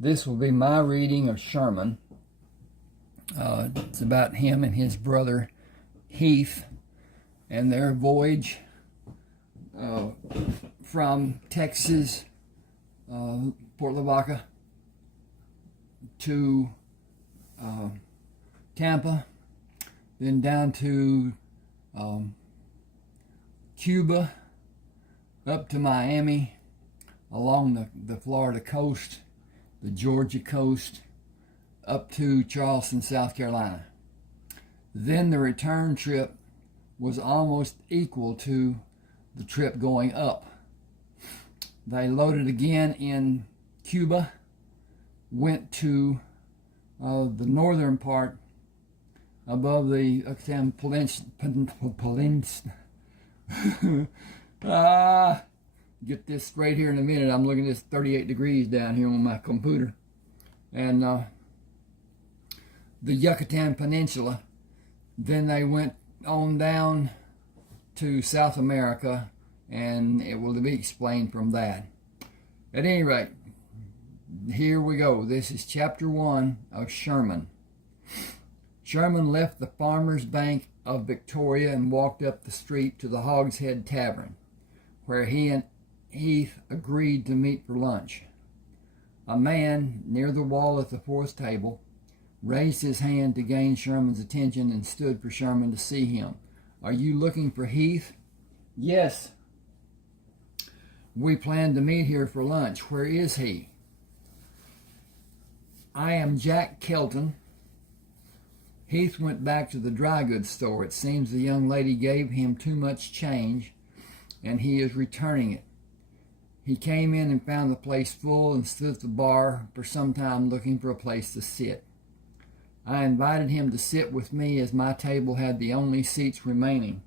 This will be my reading of Sherman. It's about him and his brother Heath and their voyage from Texas, Port Lavaca, to Tampa, then down to Cuba, up to Miami, along the Florida coast, the Georgia coast, up to Charleston, South Carolina. Then the return trip was almost equal to the trip going up. They loaded again in Cuba, went to the northern part above the get this straight here in a minute. I'm looking at this 38 degrees down here on my computer. And the Yucatan Peninsula. Then they went on down to South America, and it will be explained from that. At any rate, here we go. This is chapter 1 of Sherman. Sherman left the Farmer's Bank of Victoria and walked up the street to the Hogshead Tavern, where he and Heath agreed to meet for lunch. A man near the wall at the fourth table raised his hand to gain Sherman's attention and stood for Sherman to see him. "Are you looking for Heath?" "Yes. We planned to meet here for lunch. Where is he?" "I am Jack Kelton." Heath went back to the dry goods store. It seems the young lady gave him too much change, and he is returning it. He came in and found the place full and stood at the bar for some time looking for a place to sit. I invited him to sit with me as my table had the only seats remaining.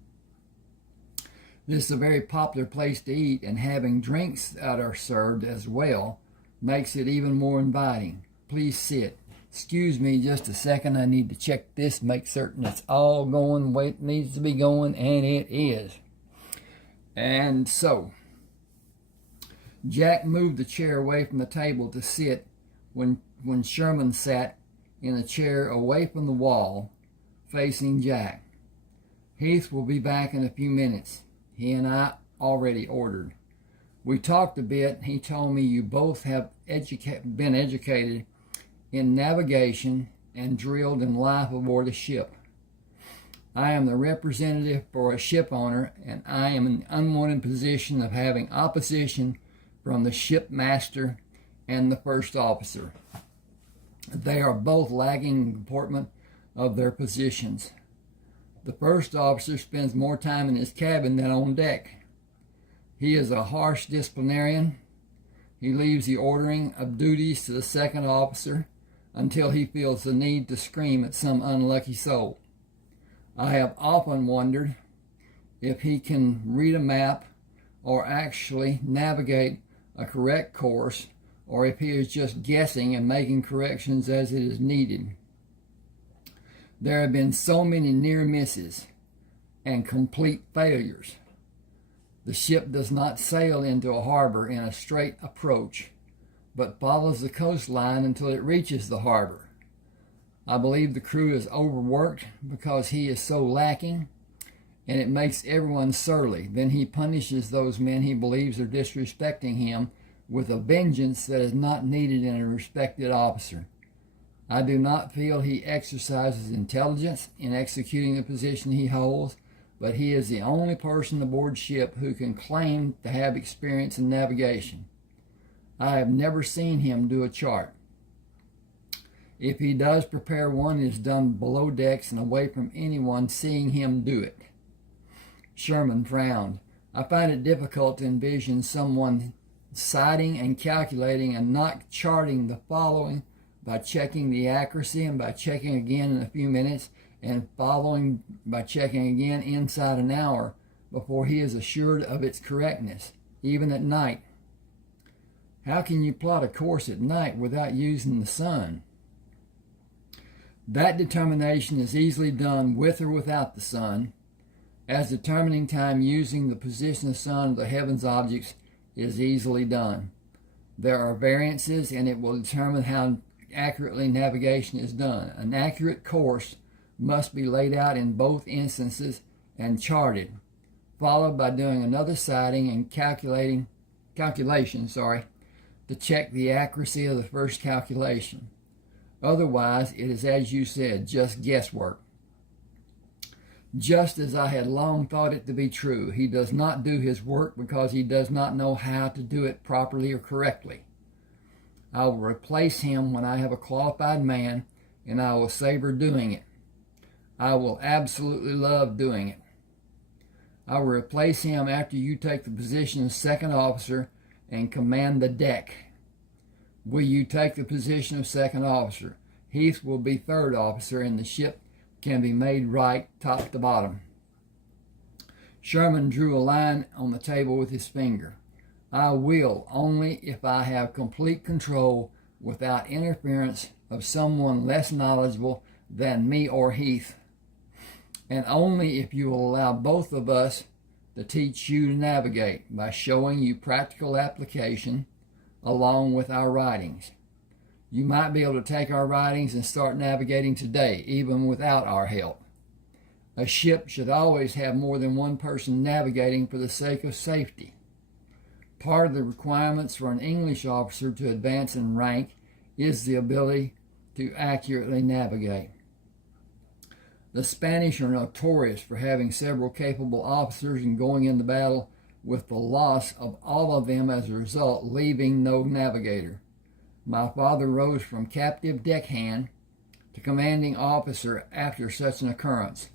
This is a very popular place to eat, and having drinks that are served as well makes it even more inviting. Please sit. Excuse me just a second. I need to check this, make certain it's all going the way it needs to be going, and it is. And so, Jack moved the chair away from the table to sit when Sherman sat in a chair away from the wall, facing Jack. "Heath will be back in a few minutes. He and I already ordered. We talked a bit. He told me you both have been educated in navigation and drilled in life aboard a ship. I am the representative for a ship owner, and I am in the unwanted position of having opposition from the shipmaster and the first officer. They are both lagging in comportment of their positions. The first officer spends more time in his cabin than on deck. He is a harsh disciplinarian. He leaves the ordering of duties to the second officer until he feels the need to scream at some unlucky soul. I have often wondered if he can read a map or actually navigate a correct course, or if he is just guessing and making corrections as it is needed. There have been so many near misses and complete failures. The ship does not sail into a harbor in a straight approach, but follows the coastline until it reaches the harbor. I believe the crew is overworked because he is so lacking, and it makes everyone surly. Then he punishes those men he believes are disrespecting him with a vengeance that is not needed in a respected officer. I do not feel he exercises intelligence in executing the position he holds, but he is the only person aboard ship who can claim to have experience in navigation. I have never seen him do a chart. If he does prepare one, it is done below decks and away from anyone seeing him do it." Sherman frowned. "I find it difficult to envision someone citing and calculating and not charting the following by checking the accuracy and by checking again in a few minutes and following by checking again inside an hour before he is assured of its correctness, even at night. How can you plot a course at night without using the sun?" "That determination is easily done with or without the sun, as determining time using the position of the sun of the heavens objects is easily done. There are variances, and it will determine how accurately navigation is done. An accurate course must be laid out in both instances and charted, followed by doing another sighting and calculation to check the accuracy of the first calculation. Otherwise, it is, as you said, just guesswork. Just as I had long thought it to be true, he does not do his work because he does not know how to do it properly or correctly. I will replace him when I have a qualified man, and I will savor doing it. I will absolutely love doing it. I will replace him after you take the position of second officer and command the deck. Will you take the position of second officer? Heath will be third officer, and the ship can be made right top to bottom. Sherman drew a line on the table with his finger. I will only if I have complete control without interference of someone less knowledgeable than me or Heath, and only if you will allow both of us to teach you to navigate by showing you practical application along with our writings. You might be able to take our writings and start navigating today, even without our help. A ship should always have more than one person navigating for the sake of safety. Part of the requirements for an English officer to advance in rank is the ability to accurately navigate. The Spanish are notorious for having several capable officers and going into battle with the loss of all of them as a result, leaving no navigator. My father rose from captive deckhand to commanding officer after such an occurrence,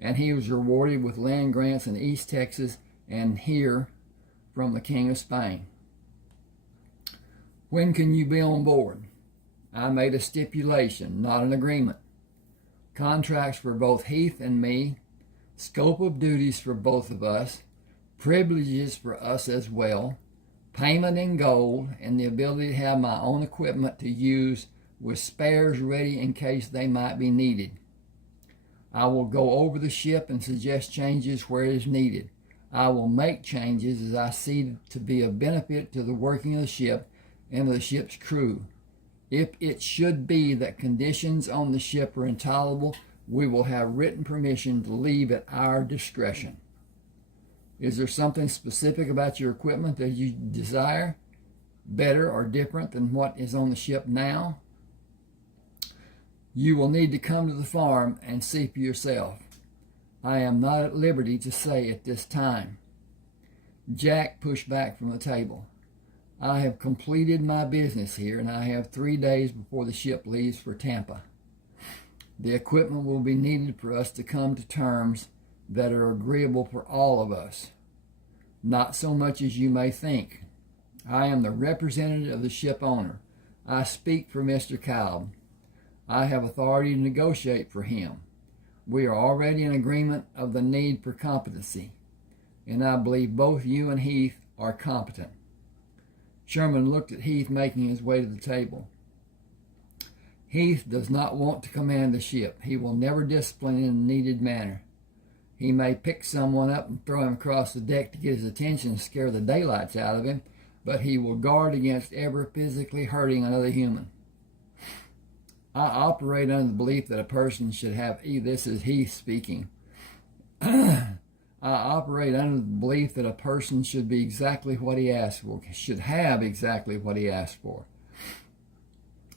and he was rewarded with land grants in East Texas and here from the King of Spain. When can you be on board? I made a stipulation, not an agreement. Contracts for both Heath and me, scope of duties for both of us, privileges for us as well, payment in gold, and the ability to have my own equipment to use with spares ready in case they might be needed. I will go over the ship and suggest changes where it is needed. I will make changes as I see to be of benefit to the working of the ship and of the ship's crew. If it should be that conditions on the ship are intolerable, we will have written permission to leave at our discretion. Is there something specific about your equipment that you desire, better or different than what is on the ship now? You will need to come to the farm and see for yourself. I am not at liberty to say at this time. Jack pushed back from the table. I have completed my business here, and I have 3 days before the ship leaves for Tampa. The equipment will be needed for us to come to terms that are agreeable for all of us. Not so much as you may think. I am the representative of the ship owner. I speak for Mr. Cobb. I have authority to negotiate for him. We are already in agreement of the need for competency, and I believe both you and Heath are competent. Sherman looked at Heath making his way to the table. Heath does not want to command the ship. He will never discipline in a needed manner. He may pick someone up and throw him across the deck to get his attention and scare the daylights out of him, but he will guard against ever physically hurting another human. I operate under the belief that a person should have, this is Heath speaking. I operate under the belief that a person should be exactly what he asks for, should have exactly what he asks for.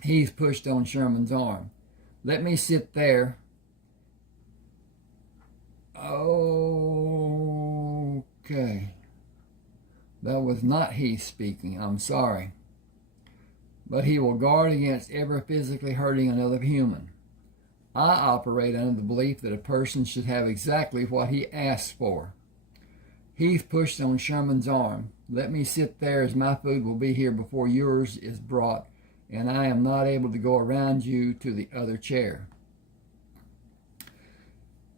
Heath pushed on Sherman's arm. Let me sit there. Okay. That was not Heath speaking. I'm sorry. But he will guard against ever physically hurting another human. I operate under the belief that a person should have exactly what he asks for. Heath pushed on Sherman's arm. Let me sit there, as my food will be here before yours is brought, and I am not able to go around you to the other chair.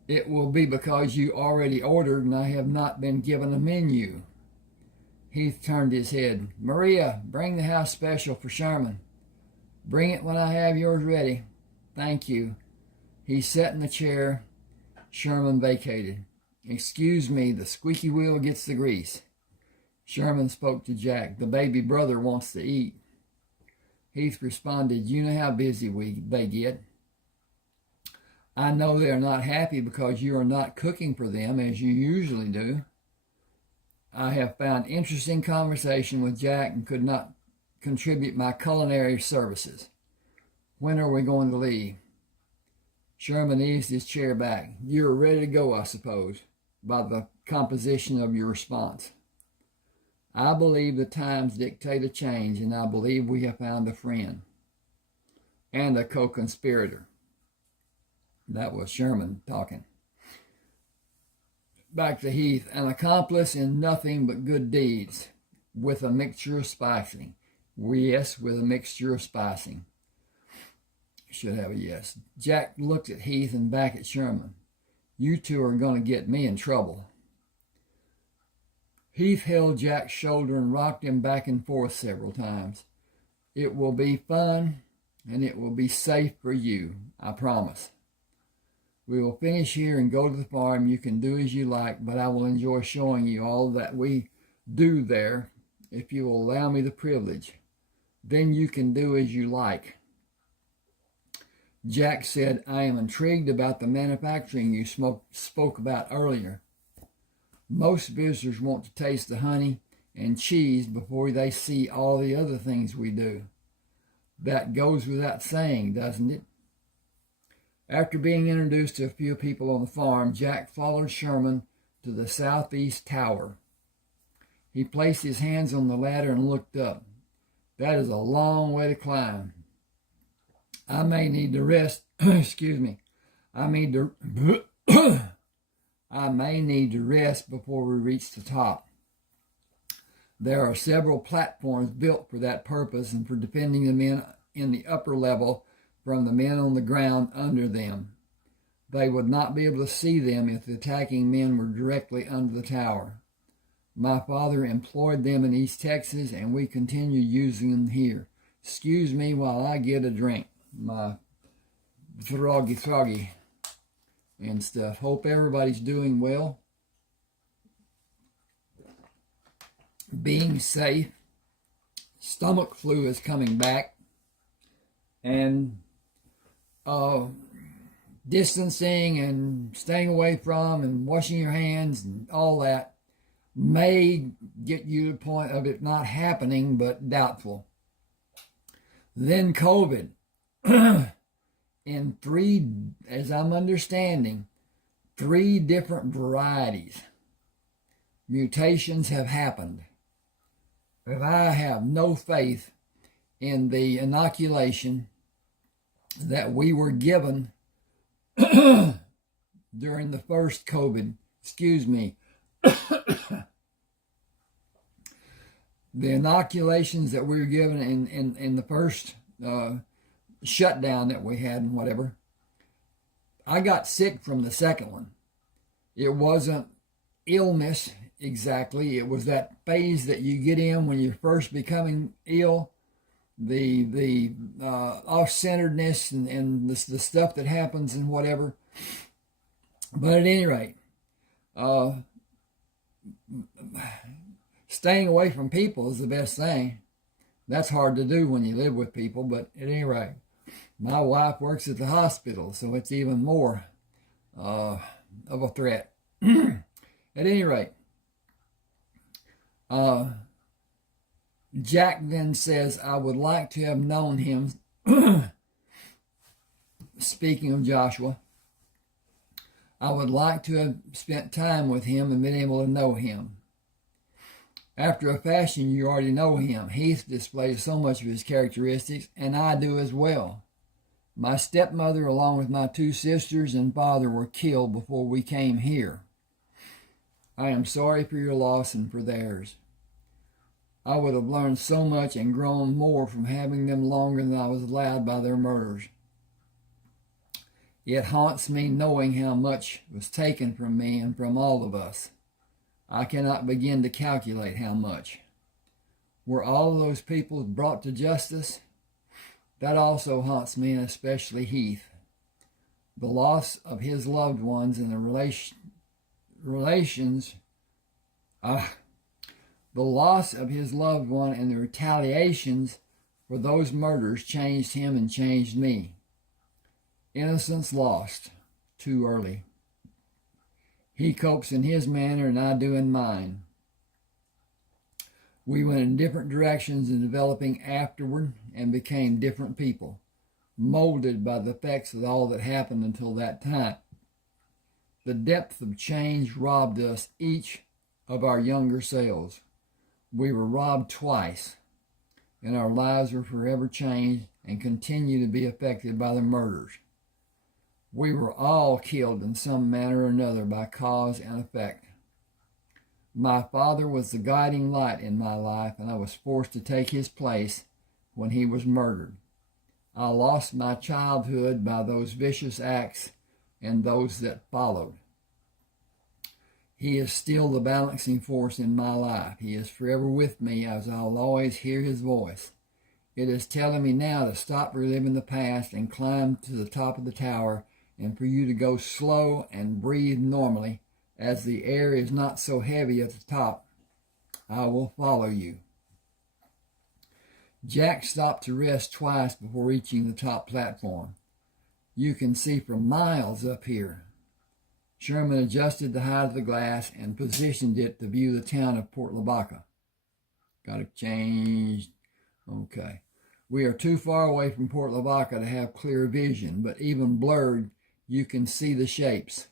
It will be because you already ordered and I have not been given a menu. Heath turned his head. Maria, bring the house special for Sherman. Bring it when I have yours ready. Thank you. He sat in the chair Sherman vacated. Excuse me, the squeaky wheel gets the grease. Sherman spoke to Jack. The baby brother wants to eat. Heath responded, you know how busy they get. I know they are not happy because you are not cooking for them as you usually do. I have found interesting conversation with Jack and could not contribute my culinary services. When are we going to leave? Sherman eased his chair back. You're ready to go, I suppose, by the composition of your response. I believe the times dictate a change, and I believe we have found a friend and a co-conspirator. That was Sherman talking. Back to Heath. An accomplice in nothing but good deeds, with a mixture of spicing. Yes, with a mixture of spicing. Should have a yes. Jack looked at Heath and back at Sherman. You two are going to get me in trouble. Heath held Jack's shoulder and rocked him back and forth several times. It will be fun, and it will be safe for you, I promise. We will finish here and go to the farm. You can do as you like, but I will enjoy showing you all that we do there, if you will allow me the privilege. Then you can do as you like. Jack said, I am intrigued about the manufacturing you spoke about earlier. Most visitors want to taste the honey and cheese before they see all the other things we do. That goes without saying, doesn't it? After being introduced to a few people on the farm, Jack followed Sherman to the southeast tower. He placed his hands on the ladder and looked up. That is a long way to climb. I may need to rest. Excuse me. I may need to rest before we reach the top. There are several platforms built for that purpose and for defending the men in the upper level from the men on the ground under them. They would not be able to see them if the attacking men were directly under the tower. My father employed them in East Texas, and we continue using them here. Excuse me while I get a drink. My froggy and stuff. Hope everybody's doing well, being safe. Stomach flu is coming back, and distancing and staying away from and washing your hands and all that may get you to the point of it not happening, but doubtful. Then COVID. In three, as I'm understanding, 3 different varieties. Mutations have happened. But I have no faith in the inoculation that we were given during the first COVID. Excuse me. The inoculations that we were given in the first shutdown that we had and whatever. I got sick from the second one. It wasn't illness exactly. It was that phase that you get in when you're first becoming ill. The off-centeredness and the stuff that happens and whatever. But at any rate, staying away from people is the best thing. That's hard to do when you live with people, but at any rate, my wife works at the hospital, so it's even more of a threat. At any rate, Jack then says, I would like to have known him, speaking of Joshua, I would like to have spent time with him and been able to know him. After a fashion, you already know him. Heath displays so much of his characteristics, and I do as well. My stepmother, along with my 2 sisters and father, were killed before we came here. I am sorry for your loss and for theirs. I would have learned so much and grown more from having them longer than I was allowed by their murders. It haunts me knowing how much was taken from me and from all of us. I cannot begin to calculate how much. Were all of those people brought to justice? That also haunts me, and especially Heath. The loss of his loved ones and the The loss of his loved one and the retaliations for those murders changed him and changed me. Innocence lost too early. He copes in his manner and I do in mine. We went in different directions in developing afterward and became different people, molded by the effects of all that happened until that time. The depth of change robbed us each of our younger selves. We were robbed twice, and our lives were forever changed and continue to be affected by the murders. We were all killed in some manner or another by cause and effect. My father was the guiding light in my life, and I was forced to take his place when he was murdered. I lost my childhood by those vicious acts and those that followed. He is still the balancing force in my life. He is forever with me as I'll always hear his voice. It is telling me now to stop reliving the past and climb to the top of the tower, and for you to go slow and breathe normally as the air is not so heavy at the top. I will follow you. Jack stopped to rest twice before reaching the top platform. You can see for miles up here. Sherman adjusted the height of the glass and positioned it to view the town of Port Lavaca. Got to change. Okay. We are too far away from Port Lavaca to have clear vision, but even blurred, you can see the shapes.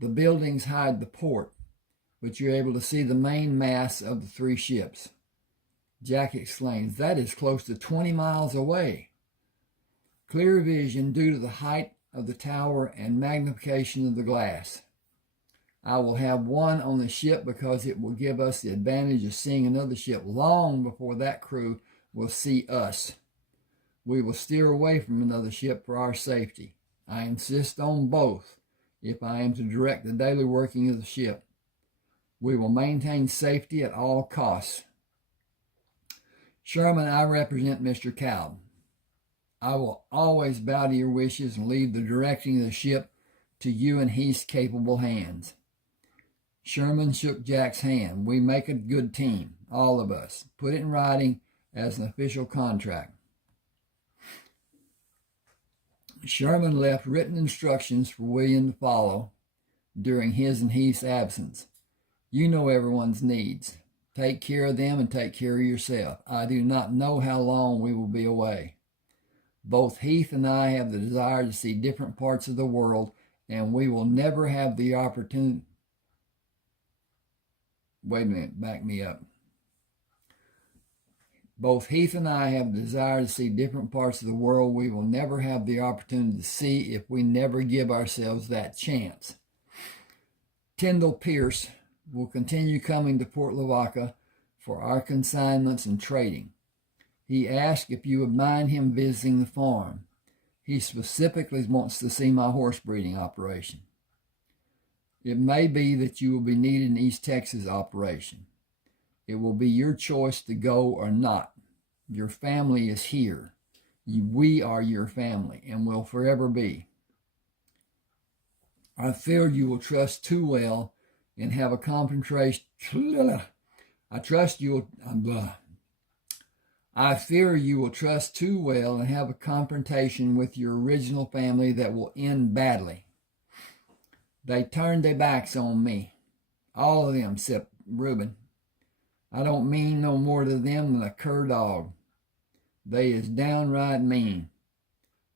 The buildings hide the port, but you're able to see the main mass of the three ships. Jack exclaims, "That is close to 20 miles away." Clear vision due to the height of the tower and magnification of the glass. I will have one on the ship because it will give us the advantage of seeing another ship long before that crew will see us. We will steer away from another ship for our safety. I insist on both if I am to direct the daily working of the ship. We will maintain safety at all costs. Sherman, I represent Mr. Cowden. I will always bow to your wishes and leave the directing of the ship to you and Heath's capable hands. Sherman shook Jack's hand. We make a good team, all of us. Put it in writing as an official contract. Sherman left written instructions for William to follow during his and Heath's absence. You know everyone's needs. Take care of them and take care of yourself. I do not know how long we will be away. Both Heath and I have the desire to see different parts of the world, and we will never have the opportunity. Wait a minute, back me up. Both Heath and I have the desire to see different parts of the world we will never have the opportunity to see if we never give ourselves that chance. Tyndall Pierce will continue coming to Port Lavaca for our consignments and trading. He asked if you would mind him visiting the farm. He specifically wants to see my horse breeding operation. It may be that you will be needed in East Texas operation. It will be your choice to go or not. Your family is here. We are your family and will forever be. I fear you will trust too well and have a confrontation. I fear you will trust too well and have a confrontation with your original family that will end badly. They turned their backs on me. All of them except Reuben. I don't mean no more to them than a cur dog. They is downright mean.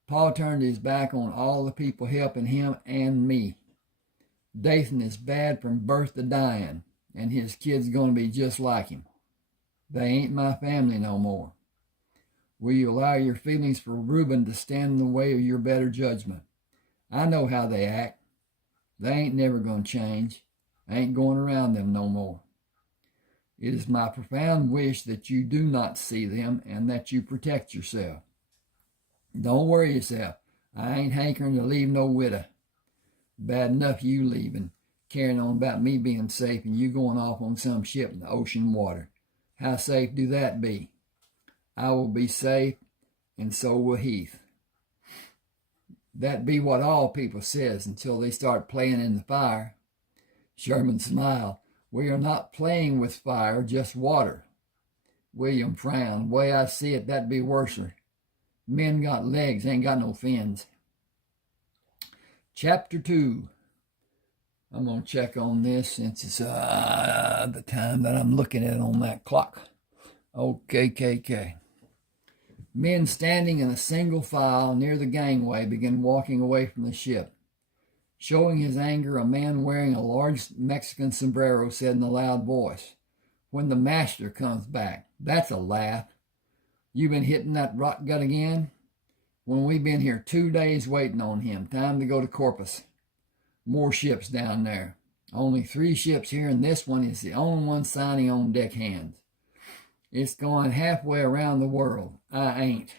Paul turned his back on all the people helping him and me. Dathan is bad from birth to dying, and his kid's going to be just like him. They ain't my family no more. Will you allow your feelings for Reuben to stand in the way of your better judgment? I know how they act. They ain't never going to change. I ain't going around them no more. It is my profound wish that you do not see them and that you protect yourself. Don't worry yourself. I ain't hankering to leave no widow. Bad enough you leaving, carrying on about me being safe and you going off on some ship in the ocean water. How safe do that be? I will be safe, and so will Heath. That be what all people says until they start playing in the fire. Sherman smiled. We are not playing with fire, just water. William frowned. Way I see it, that'd be worser. Men got legs, ain't got no fins. Chapter 2. I'm going to check on this since it's the time that I'm looking at on that clock. Okay. Men standing in a single file near the gangway began walking away from the ship. Showing his anger, a man wearing a large Mexican sombrero said in a loud voice, "When the master comes back." That's a laugh. You been hitting that rot gut again? When we've been here 2 days waiting on him. Time to go to Corpus. More ships down there. Only 3 ships here, and this one is the only one signing on deck hands. It's going halfway around the world. I ain't.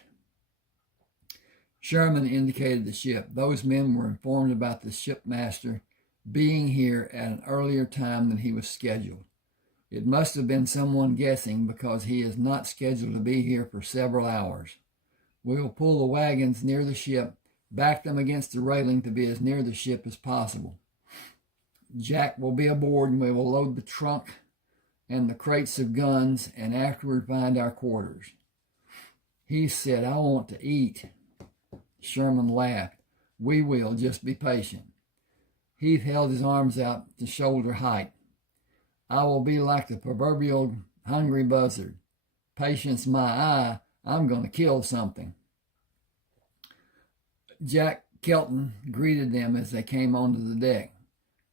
Sherman indicated the ship. Those men were informed about the shipmaster being here at an earlier time than he was scheduled. It must have been someone guessing, because he is not scheduled to be here for several hours. We will pull the wagons near the ship, back them against the railing to be as near the ship as possible. Jack will be aboard, and we will load the trunk and the crates of guns, and afterward find our quarters. He said, "I want to eat." Sherman laughed. "We will, just be patient." Heath held his arms out to shoulder height. "I will be like the proverbial hungry buzzard. Patience my eye, I'm going to kill something." Jack Kelton greeted them as they came onto the deck.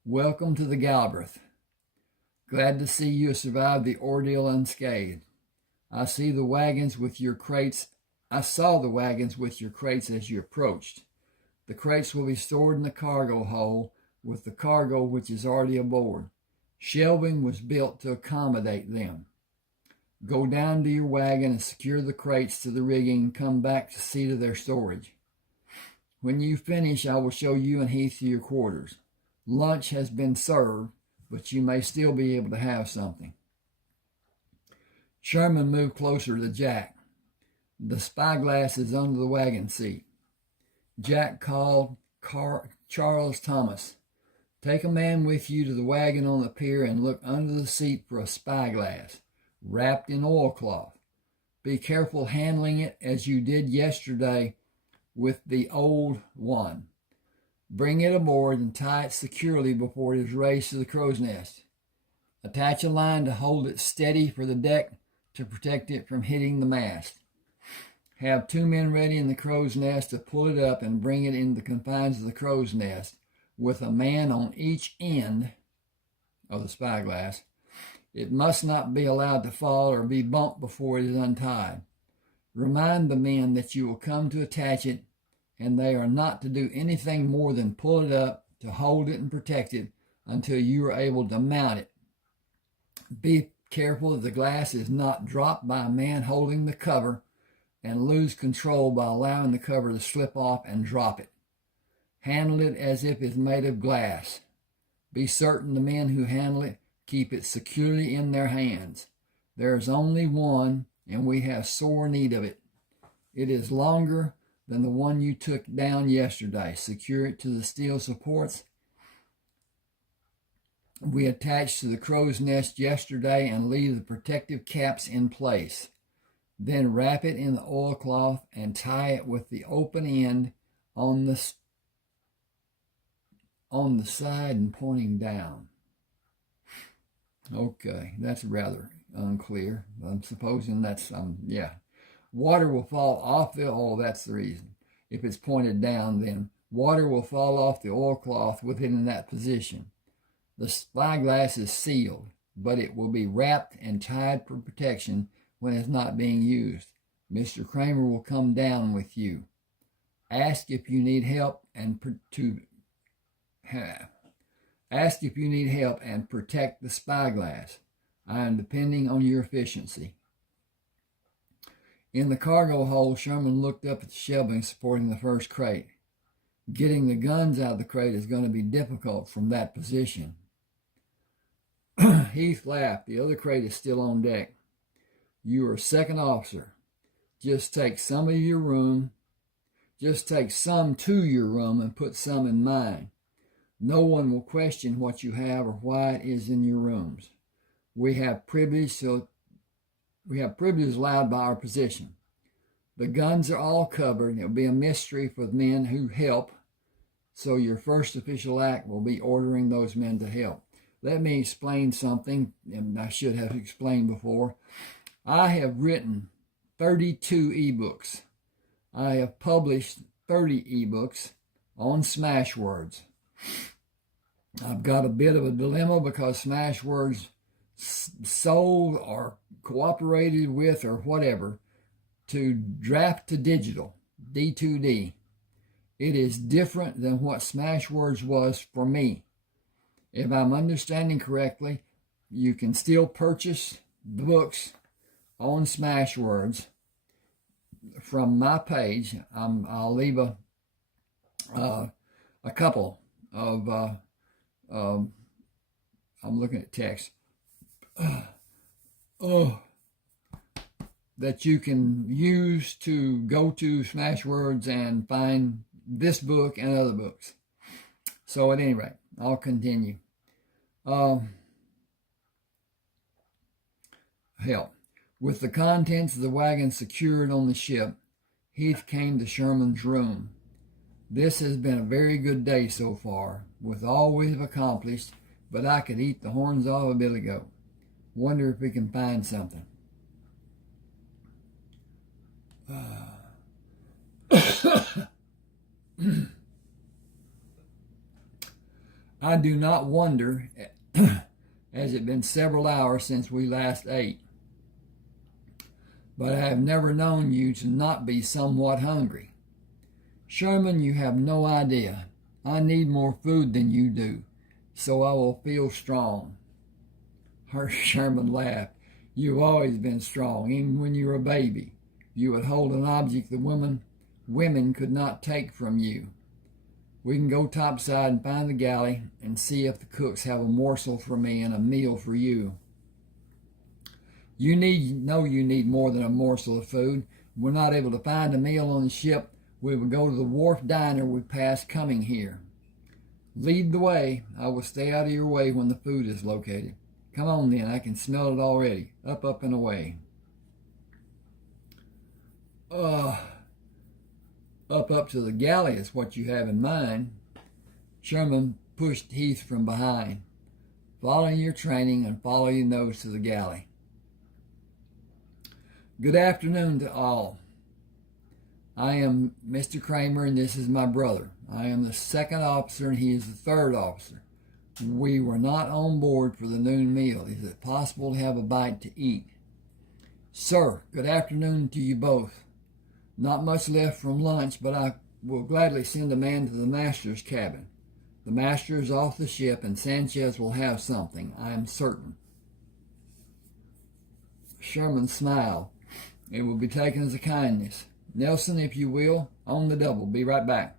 "Welcome to the Galbraith. Glad to see you survived the ordeal unscathed. I saw the wagons with your crates as you approached. The crates will be stored in the cargo hold with the cargo which is already aboard. Shelving was built to accommodate them. Go down to your wagon and secure the crates to the rigging and come back to see to their storage. When you finish, I will show you and Heath to your quarters. Lunch has been served, but you may still be able to have something." Sherman moved closer to Jack. "The spyglass is under the wagon seat." Jack called Charles Thomas. "Take a man with you to the wagon on the pier and look under the seat for a spyglass, wrapped in oilcloth. Be careful handling it as you did yesterday with the old one. Bring it aboard and tie it securely before it is raised to the crow's nest. Attach a line to hold it steady for the deck to protect it from hitting the mast. Have 2 men ready in the crow's nest to pull it up and bring it in the confines of the crow's nest, with a man on each end of the spyglass. It must not be allowed to fall or be bumped before it is untied. Remind the men that you will come to attach it, and they are not to do anything more than pull it up to hold it and protect it until you are able to mount it. Be careful that the glass is not dropped by a man holding the cover and lose control by allowing the cover to slip off and drop it. Handle it as if it's made of glass. Be certain the men who handle it keep it securely in their hands. There is only one, and we have sore need of it. It is longer than the one you took down yesterday. Secure it to the steel supports we attached to the crow's nest yesterday and leave the protective caps in place. Then wrap it in the oilcloth and tie it with the open end on the side and pointing down." Okay, that's rather unclear. I'm supposing that's, Water will fall off that's the reason. If it's pointed down, then water will fall off the oilcloth with it in that position. The spyglass is sealed, but it will be wrapped and tied for protection when it's not being used. Mr. Crammer will come down with you. Ask if you need help and protect the spyglass. I am depending on your efficiency. In the cargo hold, Sherman looked up at the shelving supporting the first crate. Getting the guns out of the crate is going to be difficult from that position. Heath laughed. The other crate is still on deck. You are second officer. Just take some to your room and put some in mine. No one will question what you have or why it is in your rooms. We have privilege allowed by our position. The guns are all covered. It will be a mystery for the men who help. So your first official act will be ordering those men to help. Let me explain something, and I should have explained before. I have written 32 ebooks. I have published 30 ebooks on smash words. I've got a bit of a dilemma because smash words sold or cooperated with or whatever to draft to digital, D2D. It is different than what Smashwords was for me. If I'm understanding correctly, you can still purchase the books on Smashwords from my page. I'll leave a couple of, I'm looking at text, that you can use to go to Smashwords and find this book and other books. So at any rate, I'll continue. Help. With the contents of the wagon secured on the ship, Heath came to Sherman's room. This has been a very good day so far, with all we have accomplished, but I could eat the horns off a billy goat. Wonder if we can find something. I do not wonder, as it been several hours since we last ate, but I have never known you to not be somewhat hungry. Sherman, you have no idea. I need more food than you do, so I will feel strong. Sherman laughed. You've always been strong, even when you were a baby. You would hold an object the women could not take from you. We can go topside and find the galley and see if the cooks have a morsel for me and a meal for you. You need more than a morsel of food. If we're not able to find a meal on the ship, we will go to the wharf diner we passed coming here. Lead the way. I will stay out of your way when the food is located. Come on then, I can smell it already. Up, up, and away. Up to the galley is what you have in mind. Sherman pushed Heath from behind. Follow your training and follow your nose to the galley. Good afternoon to all. I am Mr. Crammer and this is my brother. I am the second officer and he is the third officer. We were not on board for the noon meal. Is it possible to have a bite to eat? Sir, good afternoon to you both. Not much left from lunch, but I will gladly send a man to the master's cabin. The master is off the ship, and Sanchez will have something, I am certain. Sherman smiled. It will be taken as a kindness. Nelson, if you will, on the double. Be right back.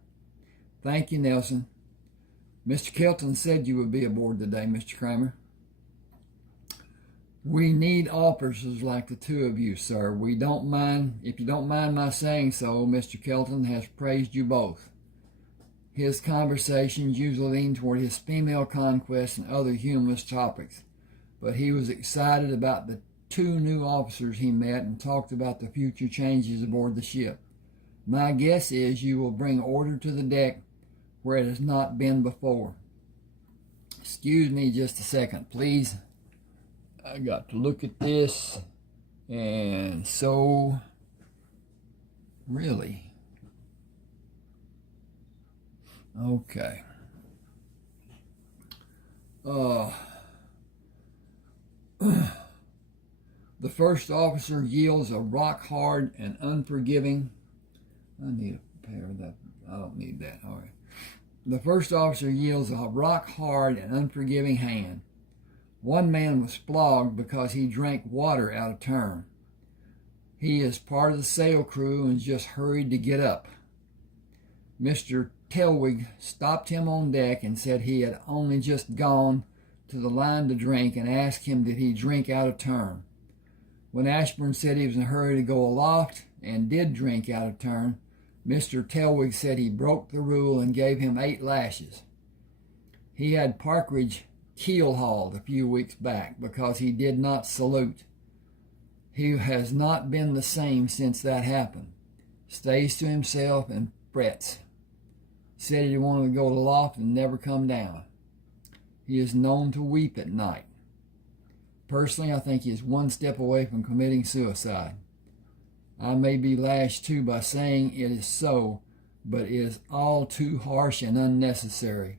Thank you, Nelson. Mr. Kelton said you would be aboard today, Mr. Crammer. We need officers like the two of you, sir. We don't mind, if you don't mind my saying so, Mr. Kelton has praised you both. His conversations usually lean toward his female conquest and other humorous topics, but he was excited about the two new officers he met and talked about the future changes aboard the ship. My guess is you will bring order to the deck where it has not been before. Excuse me just a second, please. I got to look at this, and so, really, okay. The first officer yields a rock-hard and unforgiving, I need a pair of that, I don't need that, all right. The first officer yields a rock-hard and unforgiving hand. One man was flogged because he drank water out of turn. He is part of the sail crew and just hurried to get up. Mr. Telwig stopped him on deck and said he had only just gone to the line to drink and asked him did he drink out of turn. When Ashburn said he was in a hurry to go aloft and did drink out of turn, Mr. Telwig said he broke the rule and gave him 8 lashes. He had Partridge keel hauled a few weeks back because he did not salute. He has not been the same since that happened. Stays to himself and frets. Said he wanted to go to the loft and never come down. He is known to weep at night. Personally, I think he is one step away from committing suicide. I may be lashed too by saying it is so, but it is all too harsh and unnecessary.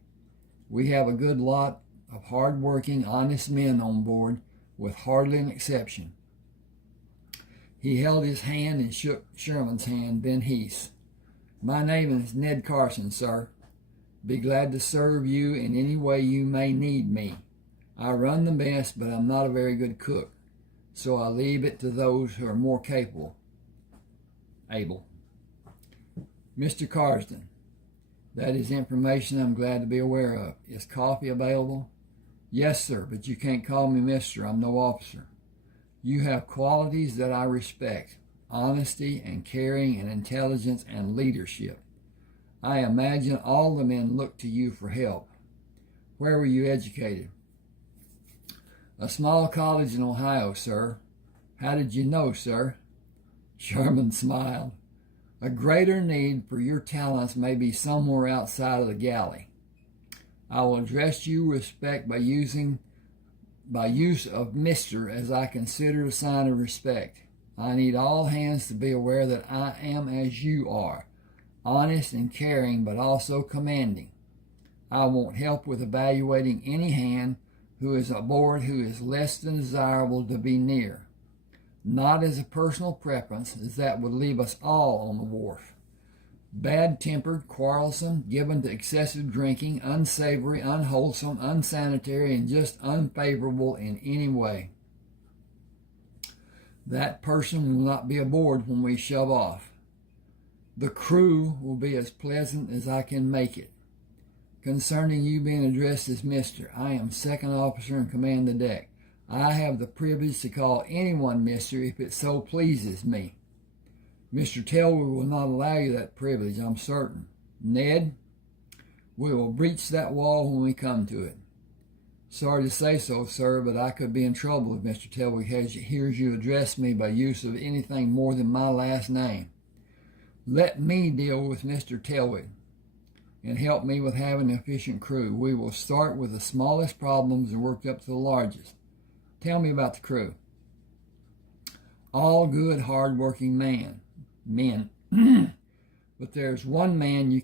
We have a good lot of hard-working, honest men on board, with hardly an exception. He held his hand and shook Sherman's hand, then Heath's. My name is Ned Carson, sir. Be glad to serve you in any way you may need me. I run the mess, but I'm not a very good cook, so I leave it to those who are more able. Mr. Carsden, that is information I'm glad to be aware of. Is coffee available? Yes, sir, but you can't call me mister. I'm no officer. You have qualities that I respect: honesty and caring and intelligence and leadership. I imagine all the men look to you for help. Where were you educated? A small college in Ohio, sir. How did you know, sir? Sherman smiled. A greater need for your talents may be somewhere outside of the galley. I will address you with respect by use of Mr. as I consider a sign of respect. I need all hands to be aware that I am as you are, honest and caring, but also commanding. I want help with evaluating any hand who is aboard who is less than desirable to be near. Not as a personal preference, as that would leave us all on the wharf. Bad-tempered, quarrelsome, given to excessive drinking, unsavory, unwholesome, unsanitary, and just unfavorable in any way. That person will not be aboard when we shove off. The crew will be as pleasant as I can make it. Concerning you being addressed as Mr., I am second officer in command of the deck. I have the privilege to call anyone Mr. if it so pleases me. Mr. Taylor will not allow you that privilege, I'm certain. Ned, we will breach that wall when we come to it. Sorry to say so, sir, but I could be in trouble if Mr. Taylor hears you address me by use of anything more than my last name. Let me deal with Mr. Taylor and help me with having an efficient crew. We will start with the smallest problems and work up to the largest. Tell me about the crew. All good, hard-working men. But there's one man you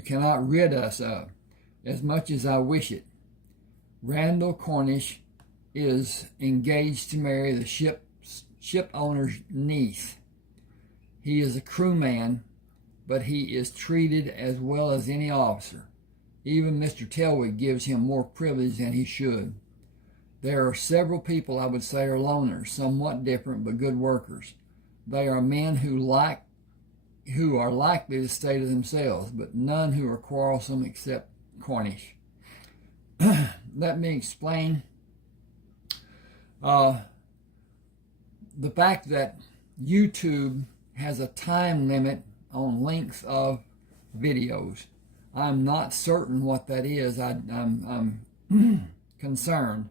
cannot rid us of, as much as I wish it. Randall Cornish is engaged to marry the ship owner's niece. He is a crewman, but he is treated as well as any officer. Even Mr. Telwig gives him more privilege than he should. There are several people I would say are loners, somewhat different but good workers. They are men who are likely to stay to themselves, but none who are quarrelsome except Cornish. Let me explain the fact that YouTube has a time limit on length of videos. I'm not certain what that is. I'm concerned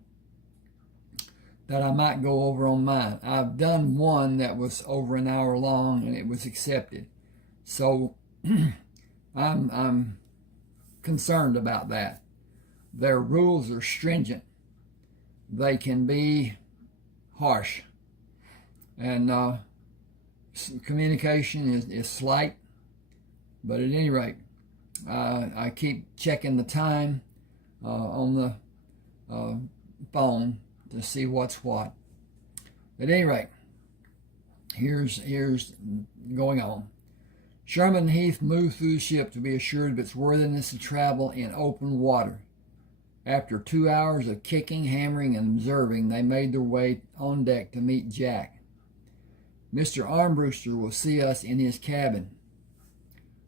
that I might go over on mine. I've done one that was over an hour long and it was accepted. So I'm concerned about that. Their rules are stringent. They can be harsh. And communication is slight. But at any rate, I keep checking the time on the phone to see what's what. At any rate, here's going on. Sherman and Heath moved through the ship to be assured of its worthiness to travel in open water. After 2 hours of kicking, hammering, and observing, they made their way on deck to meet Jack. Mr. Armbruster will see us in his cabin.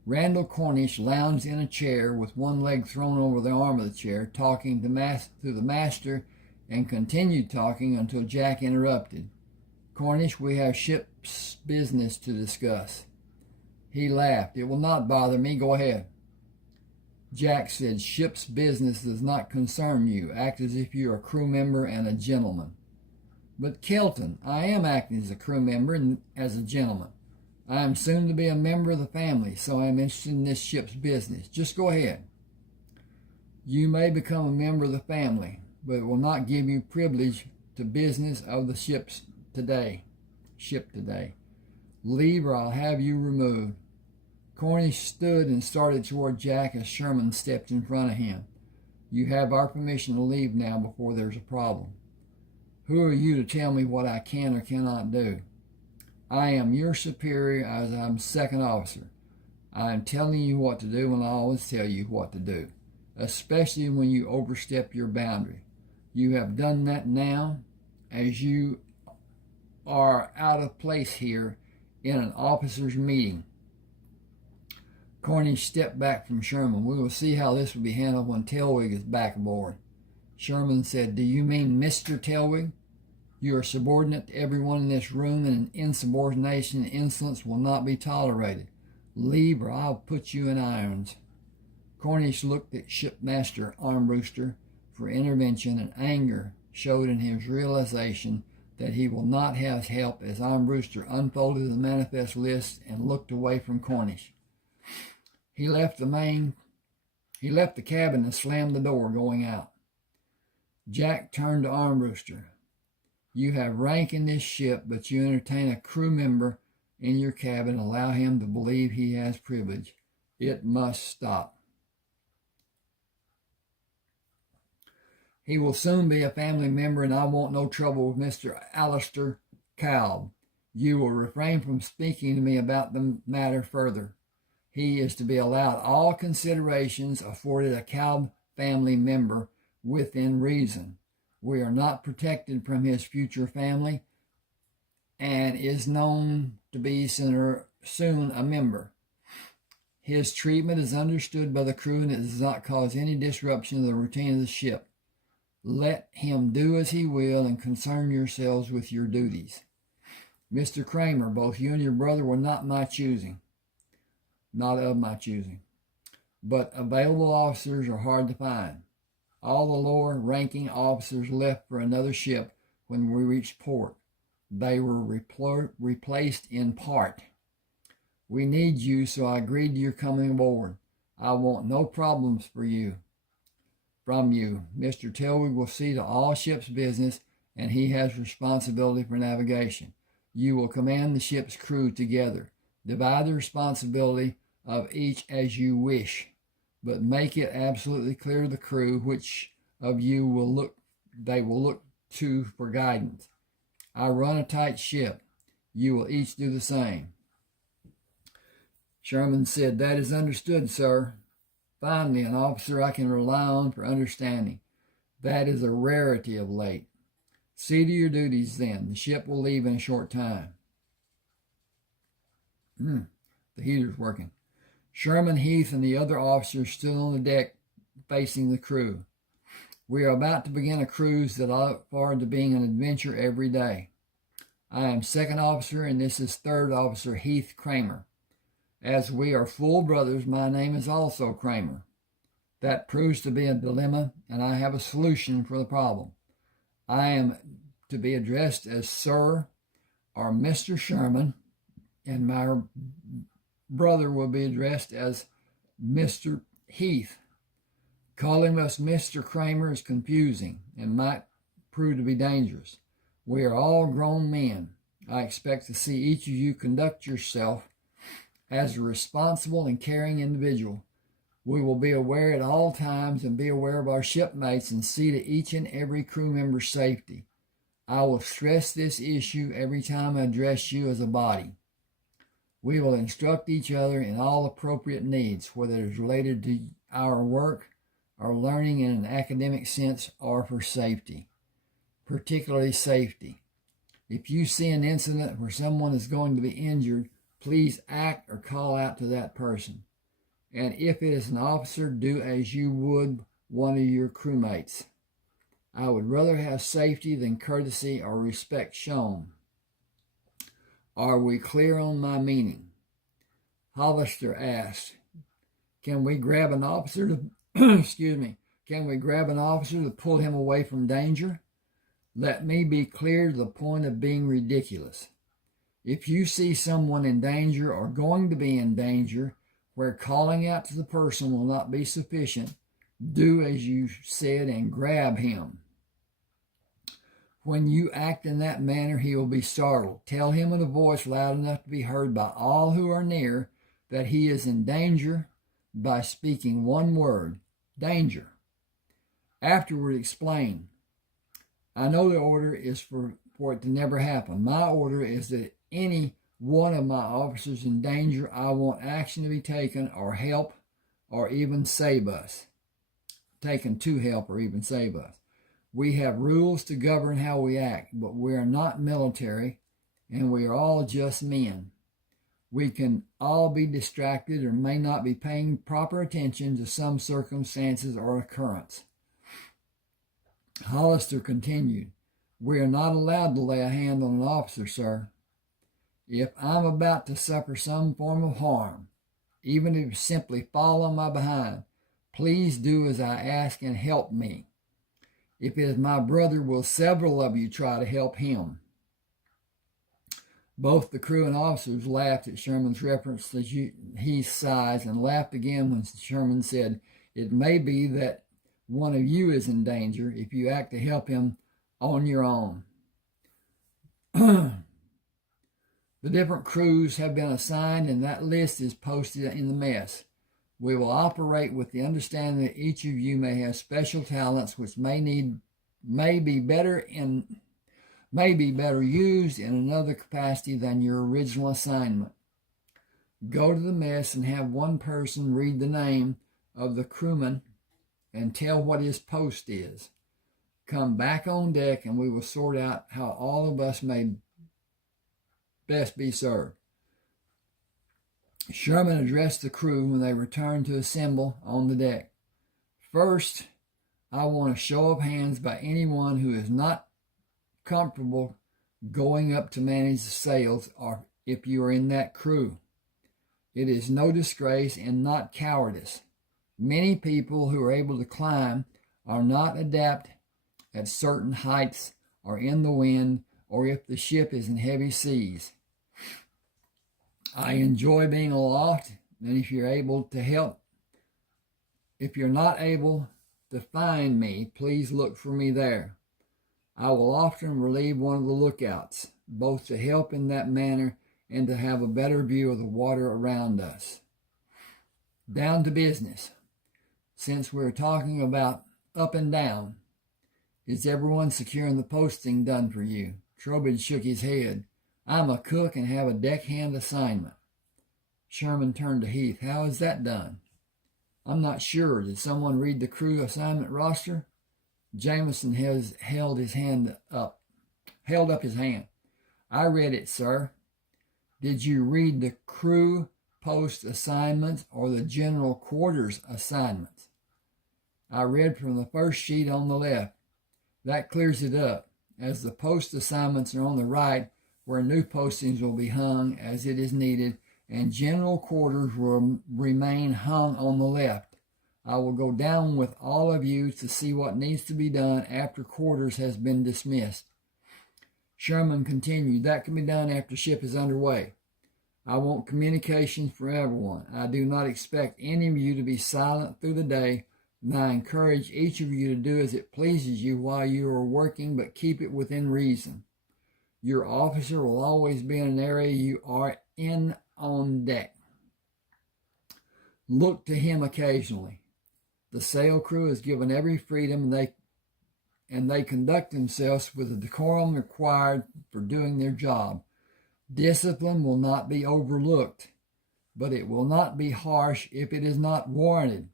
Randall Cornish lounged in a chair with one leg thrown over the arm of the chair, talking to the master, and continued talking until Jack interrupted. Cornish, we have ship's business to discuss. He laughed. It will not bother me. Go ahead. Jack said, "Ship's business does not concern you. Act as if you are a crew member and a gentleman." "But Kelton, I am acting as a crew member and as a gentleman. I am soon to be a member of the family, so I am interested in this ship's business. Just go ahead." "You may become a member of the family, but it will not give you privilege to business of the ship today. Leave or I'll have you removed." Cornish stood and started toward Jack as Sherman stepped in front of him. "You have our permission to leave now before there's a problem." "Who are you to tell me what I can or cannot do?" "I am your superior as I'm second officer. I am telling you what to do, and I always tell you what to do, especially when you overstep your boundary. You have done that now, as you are out of place here in an officers' meeting." Cornish stepped back from Sherman. "We will see how this will be handled when Telwig is back aboard." Sherman said, "Do you mean Mr. Telwig? You are subordinate to everyone in this room, and insubordination and insolence will not be tolerated. Leave or I'll put you in irons." Cornish looked at Shipmaster Armbruster for intervention, and anger showed in his realization that he will not have help as Armbruster unfolded the manifest list and looked away from Cornish. He left the cabin and slammed the door, going out. Jack turned to Armbruster. "You have rank in this ship, but you entertain a crew member in your cabin and allow him to believe he has privilege. It must stop. He will soon be a family member, and I want no trouble with Mr. Alistair Calb. You will refrain from speaking to me about the matter further. He is to be allowed all considerations afforded a Calb family member within reason. We are not protected from his future family and is known to be soon a member. His treatment is understood by the crew and it does not cause any disruption of the routine of the ship. Let him do as he will and concern yourselves with your duties. Mr. Crammer, both you and your brother were not of my choosing, but available officers are hard to find. All the lower ranking officers left for another ship when we reached port. They were replaced in part. We need you, so I agreed to your coming aboard. I want no problems from you. Mr. Telwig will see to all ship's business, and he has responsibility for navigation. You will command the ship's crew together. Divide the responsibility of each as you wish, but make it absolutely clear to the crew which of you they will look to for guidance. I run a tight ship. You will each do the same." Sherman said, "That is understood, sir. Finally, an officer I can rely on for understanding. That is a rarity of late. See to your duties then. The ship will leave in a short time." The heater's working. Sherman, Heath, and the other officers stood on the deck facing the crew. "We are about to begin a cruise that I look forward to being an adventure every day. I am second officer, and this is third officer Heath Crammer. As we are full brothers, my name is also Crammer. That proves to be a dilemma, and I have a solution for the problem. I am to be addressed as Sir or Mr. Sherman, and my brother will be addressed as Mr. Heath. Calling us Mr. Crammer is confusing and might prove to be dangerous. We are all grown men. I expect to see each of you conduct yourself as a responsible and caring individual. We will be aware at all times and be aware of our shipmates and see to each and every crew member's safety. I will stress this issue every time I address you as a body. We will instruct each other in all appropriate needs, whether it is related to our work or learning in an academic sense or for safety, particularly safety. If you see an incident where someone is going to be injured, please act or call out to that person. And if it is an officer, do as you would one of your crewmates. I would rather have safety than courtesy or respect shown. Are we clear on my meaning?" Hollister asked, Can we grab an officer to, excuse me, can we grab an officer to pull him away from danger? Let me be clear to the point of being ridiculous. If you see someone in danger or going to be in danger, where calling out to the person will not be sufficient, do as you said and grab him. When you act in that manner, he will be startled. Tell him in a voice loud enough to be heard by all who are near that he is in danger by speaking one word, danger. Afterward, explain. I know the order is for it to never happen. My order is that any one of my officers in danger, I want action to be taken or help or even save us. Taken to help or even save us. We have rules to govern how we act, but we are not military and we are all just men. We can all be distracted or may not be paying proper attention to some circumstances or occurrence. Hollister continued, we are not allowed to lay a hand on an officer, sir. If I'm about to suffer some form of harm, even if it simply fall on my behind, please do as I ask and help me. If it is my brother, will several of you try to help him? Both the crew and officers laughed at Sherman's reference to Heath's size and laughed again when Sherman said, it may be that one of you is in danger if you act to help him on your own. The different crews have been assigned and that list is posted in the mess. We will operate with the understanding that each of you may have special talents which may be better used in another capacity than your original assignment. Go to the mess and have one person read the name of the crewman and tell what his post is. Come back on deck and we will sort out how all of us may best be served. Sherman addressed the crew when they returned to assemble on the deck. First, I want a show of hands by anyone who is not comfortable going up to manage the sails, or if you are in that crew. It is no disgrace and not cowardice. Many people who are able to climb are not adept at certain heights or in the wind or if the ship is in heavy seas. I enjoy being aloft, and if you're not able to find me, please look for me there. I will often relieve one of the lookouts, both to help in that manner and to have a better view of the water around us. Down to business. Since we're talking about up and down, is everyone securing the posting done for you? Trowbridge shook his head. I'm a cook and have a deckhand assignment. Sherman turned to Heath. How is that done? I'm not sure. Did someone read the crew assignment roster? Jameson held up his hand. I read it, sir. Did you read the crew post assignments or the general quarters assignments? I read from the first sheet on the left. That clears it up, as the post assignments are on the right, where new postings will be hung as it is needed, and general quarters will remain hung on the left. I will go down with all of you to see what needs to be done after quarters has been dismissed. Sherman continued, that can be done after ship is underway. I want communications for everyone. I do not expect any of you to be silent through the day, and I encourage each of you to do as it pleases you while you are working, but keep it within reason. Your officer will always be in an area you are in on deck. Look to him occasionally. The sail crew is given every freedom and they conduct themselves with the decorum required for doing their job. Discipline will not be overlooked, but it will not be harsh if it is not warranted.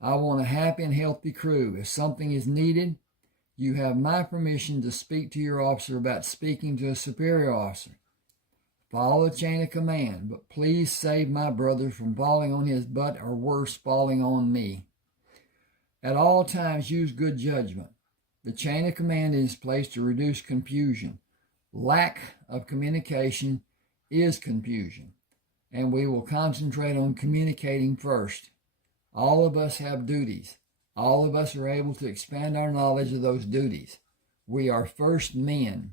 I want a happy and healthy crew. If something is needed, you have my permission to speak to your officer about speaking to a superior officer. Follow the chain of command, but please save my brother from falling on his butt or worse, falling on me. At all times, use good judgment. The chain of command is placed to reduce confusion. Lack of communication is confusion. and we will concentrate on communicating first. All of us have duties. All of us are able to expand our knowledge of those duties. We are first men.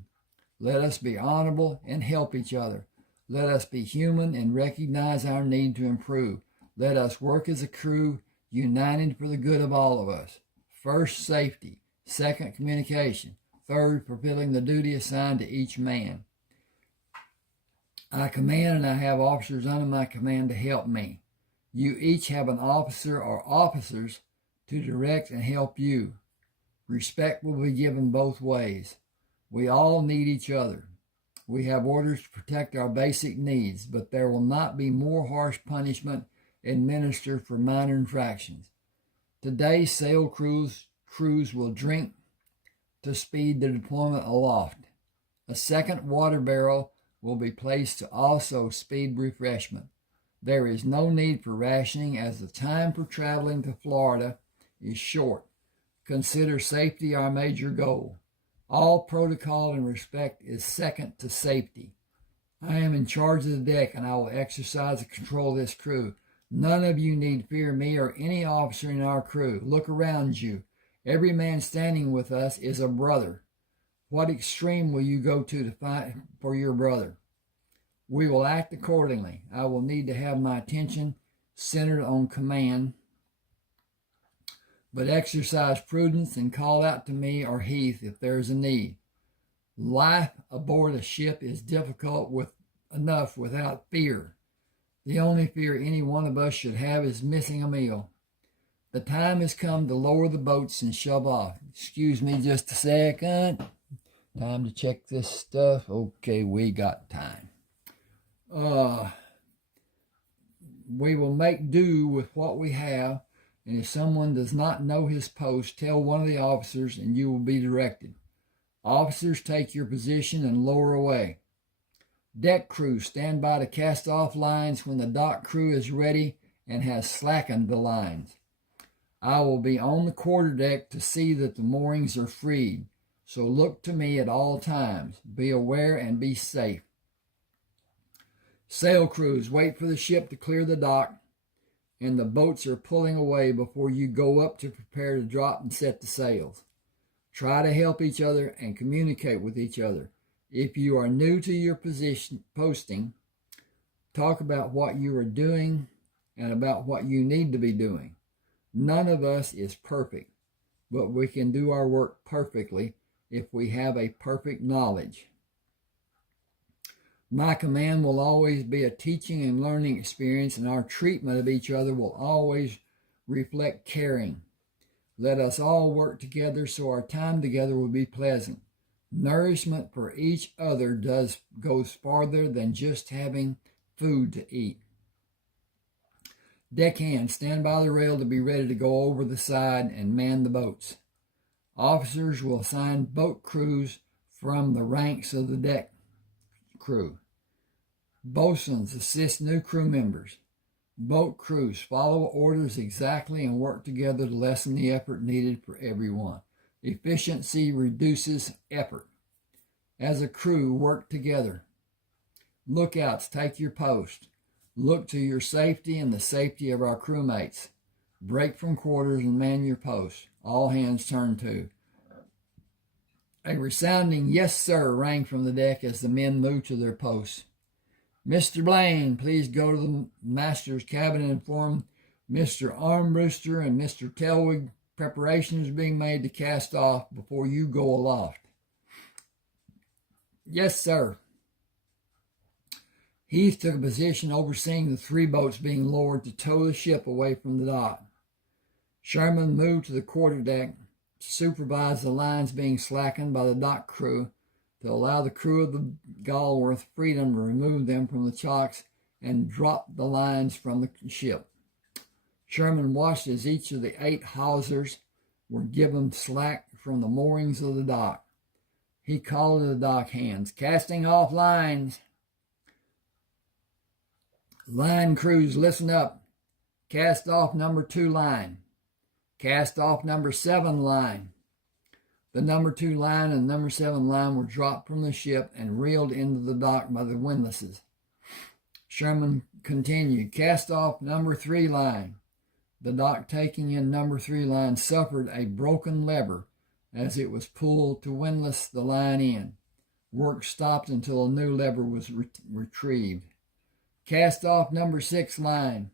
Let us be honorable and help each other. Let us be human and recognize our need to improve. Let us work as a crew, united for the good of all of us. First, safety. Second, communication. Third, fulfilling the duty assigned to each man. I command and I have officers under my command to help me. You each have an officer or officers to direct and help you. Respect will be given both ways. We all need each other. We have orders to protect our basic needs, but there will not be more harsh punishment administered for minor infractions. Today, sail crews will drink to speed the deployment aloft. A second water barrel will be placed to also speed refreshment. There is no need for rationing as the time for traveling to Florida is short. Consider safety our major goal. All protocol and respect is second to safety. I am in charge of the deck and I will exercise and control this crew. None of you need fear me or any officer in our crew. Look around you. Every man standing with us is a brother. What extreme will you go to fight for your brother? We will act accordingly. I will need to have my attention centered on command, but exercise prudence and call out to me or Heath if there is a need. Life aboard a ship is difficult enough without fear. The only fear any one of us should have is missing a meal. The time has come to lower the boats and shove off. Excuse me just a second. Time to check this stuff. Okay, we got time. We will make do with what we have, and if someone does not know his post, tell one of the officers and you will be directed. Officers, take your position and lower away. Deck crew, stand by to cast off lines when the dock crew is ready and has slackened the lines. I will be on the quarterdeck to see that the moorings are freed, so look to me at all times. Be aware and be safe. Sail crews, wait for the ship to clear the dock and the boats are pulling away before you go up to prepare to drop and set the sails. Try to help each other and communicate with each other. If you are new to your posting, talk about what you are doing and about what you need to be doing. None of us is perfect, but we can do our work perfectly if we have a perfect knowledge. My command will always be a teaching and learning experience, and our treatment of each other will always reflect caring. Let us all work together so our time together will be pleasant. Nourishment for each other goes farther than just having food to eat. Deckhands, stand by the rail to be ready to go over the side and man the boats. Officers will assign boat crews from the ranks of the deck crew. Boatswains assist new crew members. Boat crews follow orders exactly and work together to lessen the effort needed for everyone. Efficiency reduces effort. As a crew, work together. Lookouts, take your post. Look to your safety and the safety of our crewmates. Break from quarters and man your post. All hands turn to. A resounding "Yes, sir" rang from the deck as the men moved to their posts. Mr. Blaine, please go to the master's cabin and inform Mr. Armbruster and Mr. Telwig preparations are being made to cast off before you go aloft. Yes, sir. Heath took a position overseeing the 3 boats being lowered to tow the ship away from the dock. Sherman moved to the quarterdeck to supervise the lines being slackened by the dock crew to allow the crew of the Galworth freedom to remove them from the chocks and drop the lines from the ship. Sherman watched as each of the 8 hawsers were given slack from the moorings of the dock. He called to the dock hands, "Casting off lines." Line crews, listen up. Cast off number 2 line. Cast off number 7 line. The number 2 line and number 7 line were dropped from the ship and reeled into the dock by the windlasses. Sherman continued, cast off number 3 line. The dock taking in number 3 line suffered a broken lever as it was pulled to windlass the line in. Work stopped until a new lever was retrieved. Cast off number 6 line.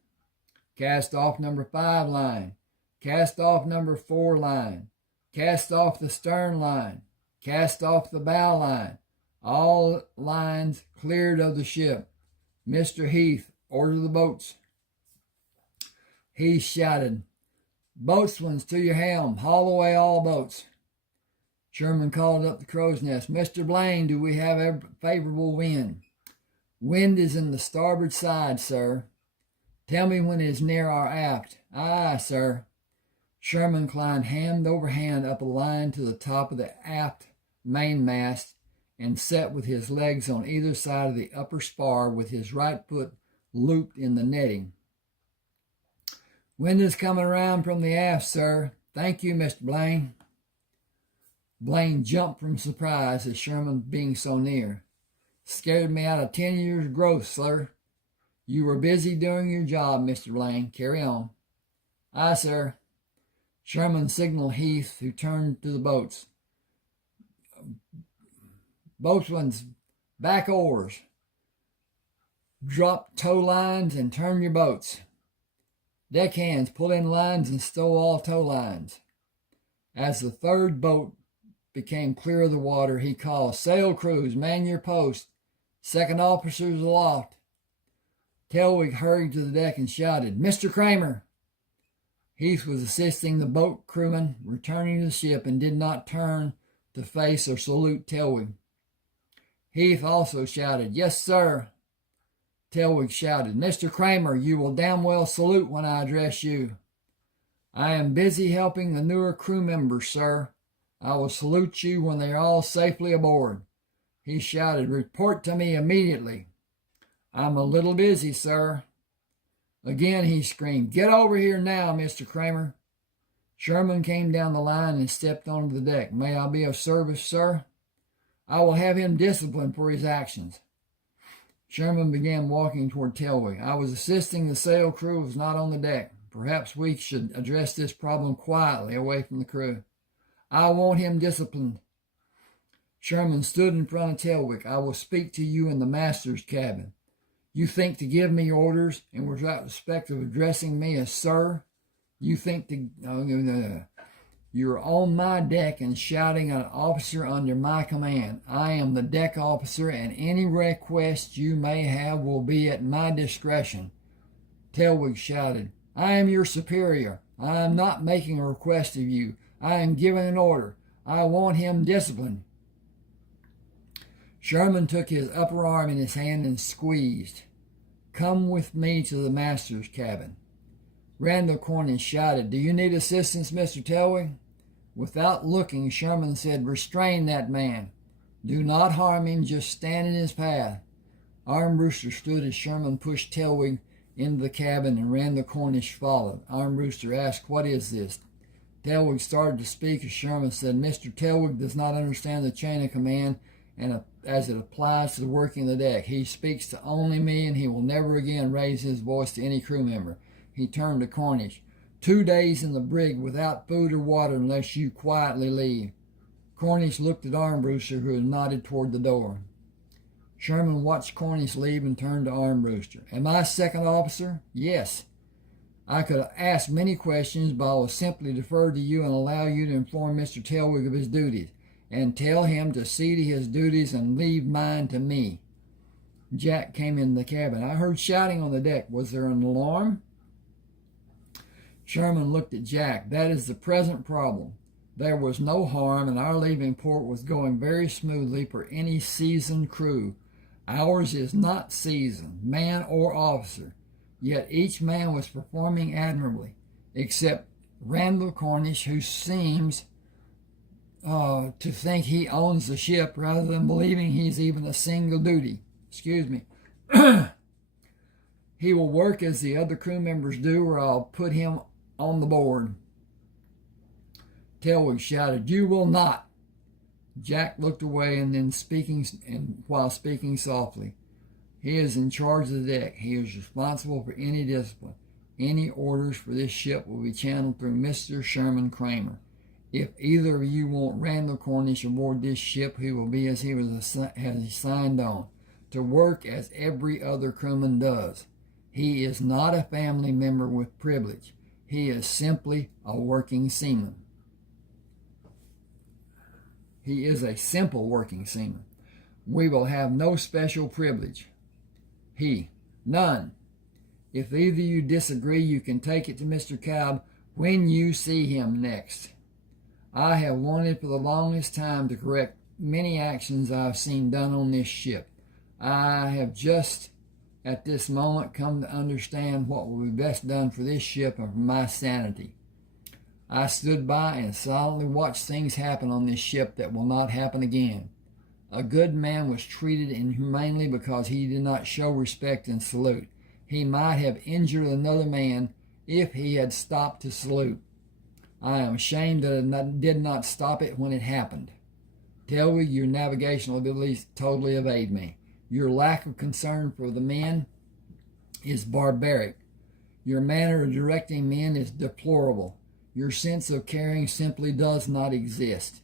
Cast off number 5 line. Cast off number 4 line. Cast off the stern line. Cast off the bow line. All lines cleared of the ship. Mr. Heath, order the boats. Heath shouted, boatswains to your helm, haul away all boats. Sherman called up the crow's nest, Mr. Blaine, do we have a favorable wind? Wind is in the starboard side, sir. Tell me when it is near our aft. Aye, sir. Sherman climbed hand over hand up a line to the top of the aft mainmast and sat with his legs on either side of the upper spar with his right foot looped in the netting. Wind is coming around from the aft, sir. Thank you, Mr. Blaine. Blaine jumped from surprise at Sherman being so near. Scared me out of 10 years' growth, sir. You were busy doing your job, Mr. Blaine. Carry on. Aye, sir. Sherman signaled Heath, who turned to the boats. Boatswains, back oars. Drop tow lines and turn your boats. Deckhands, pull in lines and stow all tow lines. As the third boat became clear of the water, he called, sail crews, man your post. Second officers aloft. Telwig hurried to the deck and shouted, Mr. Crammer. Heath was assisting the boat crewman returning to the ship and did not turn to face or salute Telwig. Heath also shouted, yes, sir. Telwig shouted, Mr. Crammer, you will damn well salute when I address you. I am busy helping the newer crew members, sir. I will salute you when they are all safely aboard. He shouted, report to me immediately. I'm a little busy, sir. Again he screamed, get over here now, Mr. Crammer. Sherman came down the line and stepped onto the deck. May I be of service, sir? I will have him disciplined for his actions. Sherman began walking toward Telwig. I was assisting the sail crew, was not on the deck. Perhaps we should address this problem quietly away from the crew. I want him disciplined. Sherman stood in front of Telwig. I will speak to you in the master's cabin. You think to give me orders, and without respect of addressing me as sir? You think to... You're on my deck and shouting at an officer under my command. I am the deck officer, and any request you may have will be at my discretion. Telwig shouted, I am your superior. I am not making a request of you. I am giving an order. I want him disciplined. Sherman took his upper arm in his hand and squeezed. Come with me to the master's cabin. Randall Cornish shouted, do you need assistance, Mr. Telwig? Without looking, Sherman said, restrain that man. Do not harm him, just stand in his path. Armbruster stood as Sherman pushed Telwig into the cabin and Randall Cornish followed. Armbruster asked, what is this? Telwig started to speak as Sherman said, Mr. Telwig does not understand the chain of command and as it applies to the working of the deck. He speaks to only me, and he will never again raise his voice to any crew member. He turned to Cornish. 2 days in the brig without food or water unless you quietly leave. Cornish looked at Armbruster, who had nodded toward the door. Sherman watched Cornish leave and turned to Armbruster. Am I second officer? Yes. I could ask many questions, but I will simply defer to you and allow you to inform Mr. Telwig of his duties, and tell him to see to his duties and leave mine to me. Jack came in the cabin. I heard shouting on the deck. Was there an alarm? Sherman looked at Jack. That is the present problem. There was no harm, and our leaving port was going very smoothly for any seasoned crew. Ours is not seasoned, man or officer. Yet each man was performing admirably, except Randall Cornish, who seems to think he owns the ship rather than believing he's even a single duty. Excuse me. He will work as the other crew members do, or I'll put him on the board. Telwig shouted, you will not. Jack looked away and then while speaking softly. He is in charge of the deck. He is responsible for any discipline. Any orders for this ship will be channeled through Mr. Sherman Crammer. If either of you want Randall Cornish aboard this ship, he will be as he signed on, to work as every other crewman does. He is not a family member with privilege. He is simply a working seaman. He is a simple working seaman. We will have no special privilege. None. If either of you disagree, you can take it to Mr. Cobb when you see him next. I have wanted for the longest time to correct many actions I have seen done on this ship. I have just at this moment come to understand what will be best done for this ship and for my sanity. I stood by and silently watched things happen on this ship that will not happen again. A good man was treated inhumanely because he did not show respect and salute. He might have injured another man if he had stopped to salute. I am ashamed that I did not stop it when it happened. Telwig, your navigational abilities totally evade me. Your lack of concern for the men is barbaric. Your manner of directing men is deplorable. Your sense of caring simply does not exist.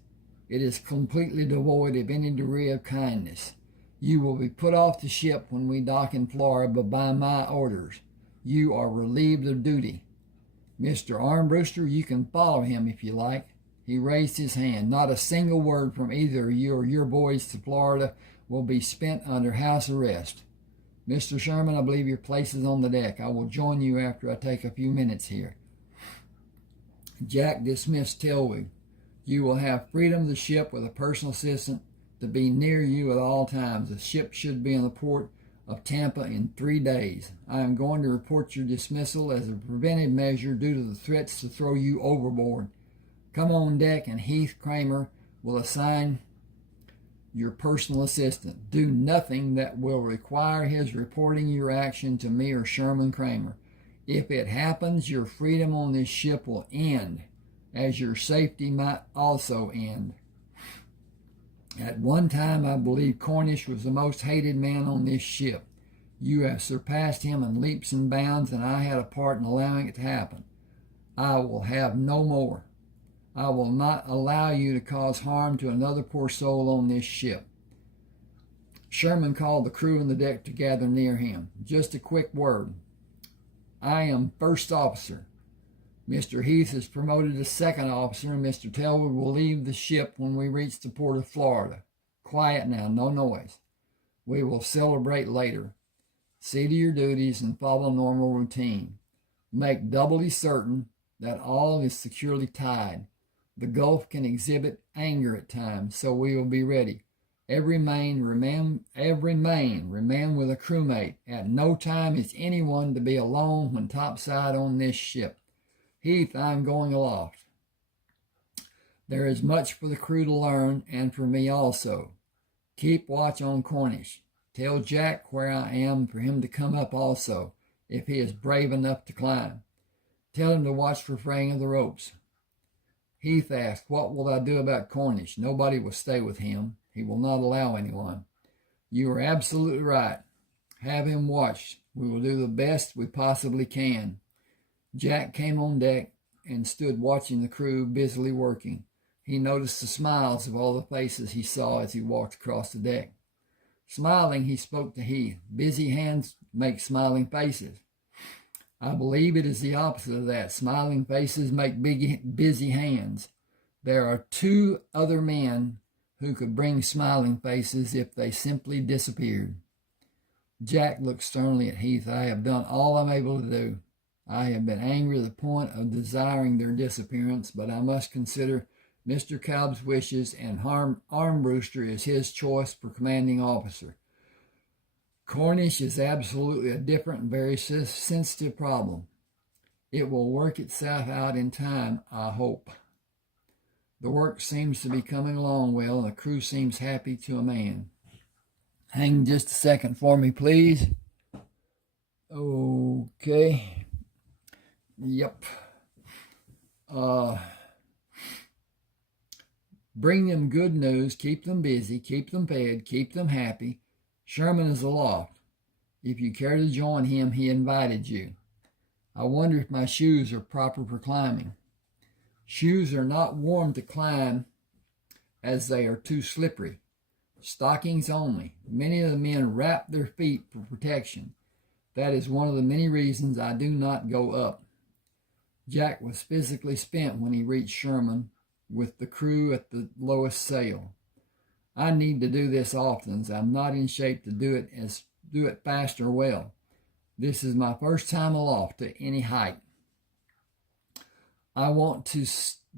It is completely devoid of any degree of kindness. You will be put off the ship when we dock in Florida, but by my orders. You are relieved of duty. Mr. Armbruster, you can follow him if you like. He raised his hand. Not a single word from either you or your boys to Florida will be spent under house arrest. Mr. Sherman, I believe your place is on the deck. I will join you after I take a few minutes here. Jack dismissed Telwig. You will have freedom of the ship with a personal assistant to be near you at all times. The ship should be in the port of Tampa in 3 days. I am going to report your dismissal as a preventive measure due to the threats to throw you overboard. Come on deck and Heath Crammer will assign your personal assistant. Do nothing that will require his reporting your action to me or Sherman Crammer. If it happens, your freedom on this ship will end, as your safety might also end. At one time, I believe Cornish was the most hated man on this ship. You have surpassed him in leaps and bounds, and I had a part in allowing it to happen. I will have no more. I will not allow you to cause harm to another poor soul on this ship. Sherman called the crew on the deck to gather near him. Just a quick word. I am first officer. Mr. Heath is promoted to second officer, and Mr. Telwood will leave the ship when we reach the port of Florida. Quiet now, no noise. We will celebrate later. See to your duties and follow normal routine. Make doubly certain that all is securely tied. The Gulf can exhibit anger at times, so we will be ready. Every man remain with a crewmate. At no time is anyone to be alone when topside on this ship. Heath, I am going aloft. There is much for the crew to learn, and for me also. Keep watch on Cornish. Tell Jack where I am for him to come up also, if he is brave enough to climb. Tell him to watch for fraying of the ropes. Heath asked, what will I do about Cornish? Nobody will stay with him. He will not allow anyone. You are absolutely right. Have him watched. We will do the best we possibly can. Jack came on deck and stood watching the crew busily working. He noticed the smiles of all the faces he saw as he walked across the deck. Smiling, he spoke to Heath. Busy hands make smiling faces. I believe it is the opposite of that. Smiling faces make busy hands. There are 2 other men who could bring smiling faces if they simply disappeared. Jack looked sternly at Heath. I have done all I'm able to do. I have been angry to the point of desiring their disappearance, but I must consider Mr. Cobb's wishes, and Armbruster is his choice for commanding officer. Cornish is absolutely a different and very sensitive problem. It will work itself out in time, I hope. The work seems to be coming along well, and the crew seems happy to a man. Hang just a second for me, please. Okay. Yep. Bring them good news, keep them busy, keep them fed, keep them happy. Sherman is aloft. If you care to join him, he invited you. I wonder if my shoes are proper for climbing. Shoes are not worn to climb as they are too slippery. Stockings only. Many of the men wrap their feet for protection. That is one of the many reasons I do not go up. Jack was physically spent when he reached Sherman with the crew at the lowest sail. I need to do this often, as I'm not in shape to do it fast or well. This is my first time aloft to any height. I want to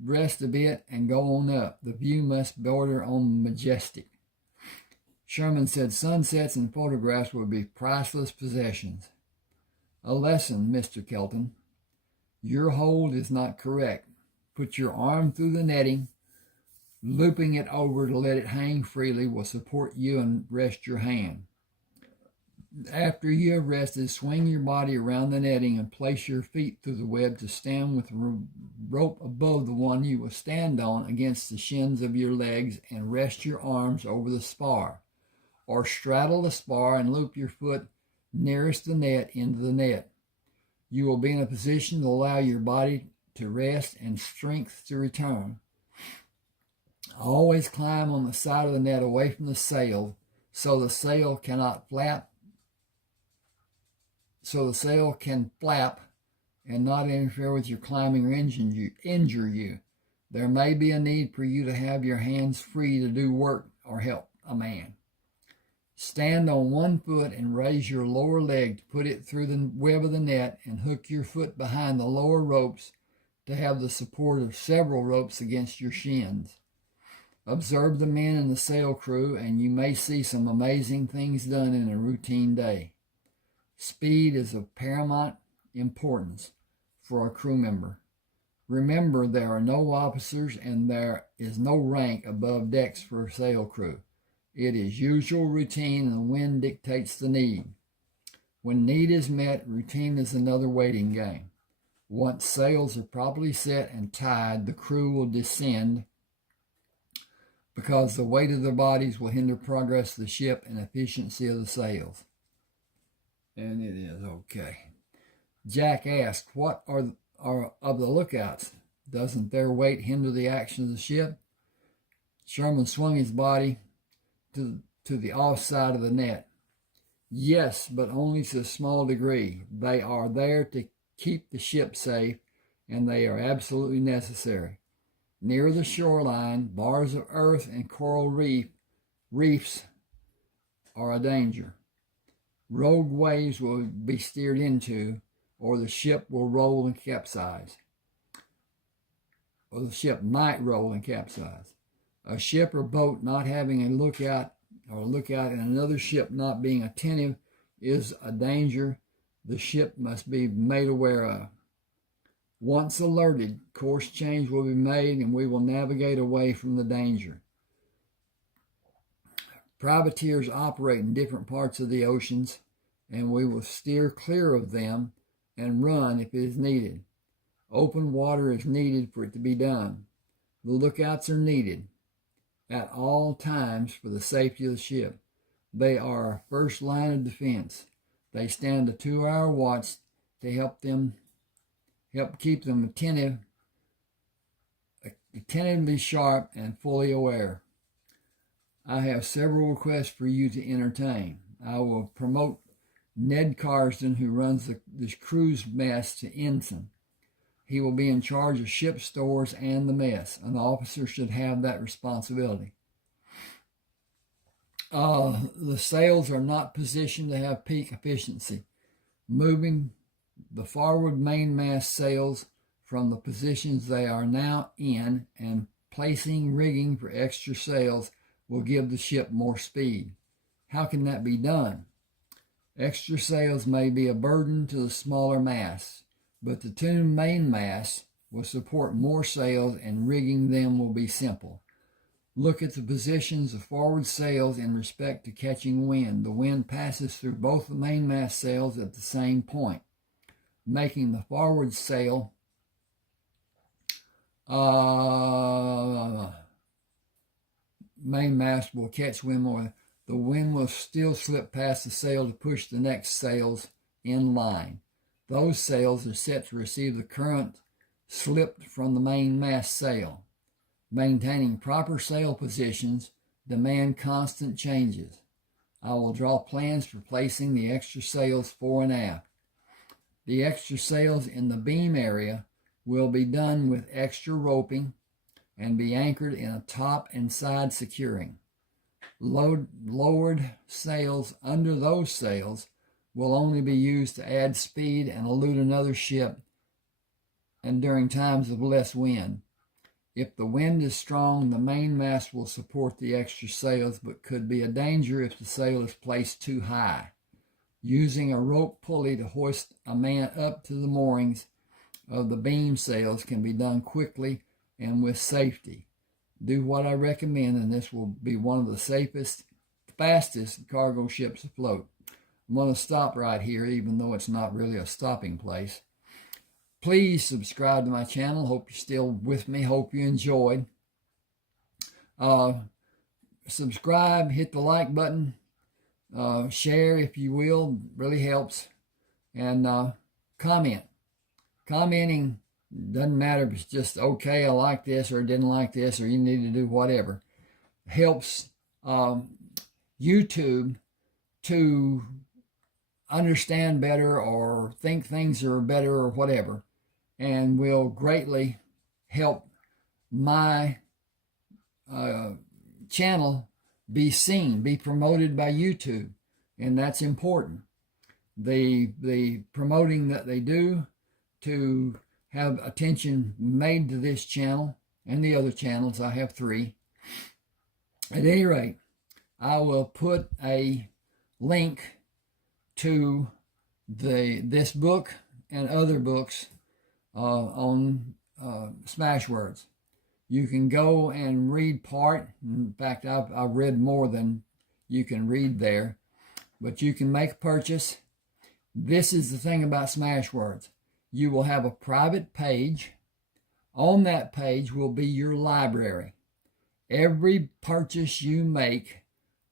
rest a bit and go on up. The view must border on majestic. Sherman said sunsets and photographs would be priceless possessions. A lesson, Mr. Kelton. Your hold is not correct. Put your arm through the netting. Looping it over to let it hang freely will support you and rest your hand. After you have rested, swing your body around the netting and place your feet through the web to stand with the rope above the one you will stand on against the shins of your legs and rest your arms over the spar. Or straddle the spar and loop your foot nearest the net into the net. You will be in a position to allow your body to rest and strength to return. Always climb on the side of the net away from the sail so the sail cannot flap. So the sail can flap and not interfere with your climbing or injure you. There may be a need for you to have your hands free to do work or help a man. Stand on one foot and raise your lower leg to put it through the web of the net and hook your foot behind the lower ropes to have the support of several ropes against your shins. Observe the men in the sail crew and you may see some amazing things done in a routine day. Speed is of paramount importance for a crew member. Remember, there are no officers and there is no rank above decks for a sail crew. It is usual routine and the wind dictates the need. When need is met, routine is another waiting game. Once sails are properly set and tied, the crew will descend because the weight of their bodies will hinder progress of the ship and efficiency of the sails. And it is okay. Jack asked, what are of the lookouts? Doesn't their weight hinder the action of the ship? Sherman swung his body to the offside of the net. Yes, but only to a small degree. They are there to keep the ship safe, and they are absolutely necessary. Near the shoreline, bars of earth and coral reefs are a danger. Rogue waves will be steered into, or the ship will roll and capsize. Or the ship might roll and capsize. A ship or boat not having a lookout and another ship not being attentive is a danger the ship must be made aware of. Once alerted, course change will be made and we will navigate away from the danger. Privateers operate in different parts of the oceans, and we will steer clear of them and run if it is needed. Open water is needed for it to be done. The lookouts are needed at all times for the safety of the ship. They are our first line of defense. They stand a 2-hour watch to help keep them attentively sharp and fully aware. I have several requests for you to entertain. I will promote Ned Carsden, who runs the crew's mess, to ensign. He will be in charge of ship stores and the mess. An officer should have that responsibility. The sails are not positioned to have peak efficiency. Moving the forward mainmast sails from the positions they are now in and placing rigging for extra sails will give the ship more speed. How can that be done? Extra sails may be a burden to the smaller masts, but the two mainmasts will support more sails and rigging them will be simple. Look at the positions of forward sails in respect to catching wind. The wind passes through both the mainmast sails at the same point, making the forward sail mainmast will catch wind more. the wind will still slip past the sail to push the next sails in line. Those sails are set to receive the current slipped from the mainmast sail. Maintaining proper sail positions demand constant changes. I will draw plans for placing the extra sails fore and aft. The extra sails in the beam area will be done with extra roping and be anchored in a top and side securing. Lowered sails under those sails will only be used to add speed and elude another ship and during times of less wind. If the wind is strong, the mainmast will support the extra sails, but could be a danger if the sail is placed too high. Using a rope pulley to hoist a man up to the moorings of the beam sails can be done quickly and with safety. Do what I recommend, and this will be one of the safest, fastest cargo ships afloat. I'm going to stop right here, even though it's not really a stopping place. Please subscribe to my channel. Hope you're still with me. Hope you enjoyed. Subscribe, hit the like button, share if you will. Really helps. And comment. Commenting doesn't matter if it's just okay, I like this, or didn't like this, or you need to do whatever. Helps YouTube to understand better or think things are better or whatever, and will greatly help my channel be seen, be promoted by YouTube, and that's important. The promoting that they do to have attention made to this channel and the other channels. I have 3. At any rate, I will put a link to this book and other books on Smashwords. You can go and read part. In fact, I've read more than you can read there, but you can make a purchase. This is the thing about Smashwords. You will have a private page. On that page will be your library. Every purchase you make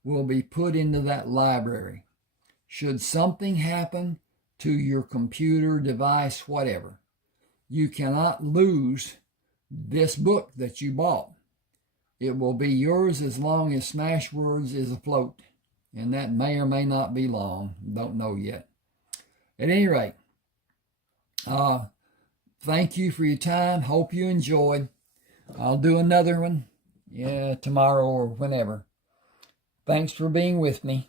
will be put into that library. Should something happen to your computer, device, whatever, you cannot lose this book that you bought. It will be yours as long as Smashwords is afloat. And that may or may not be long. Don't know yet. At any rate, thank you for your time. Hope you enjoyed. I'll do another one tomorrow or whenever. Thanks for being with me.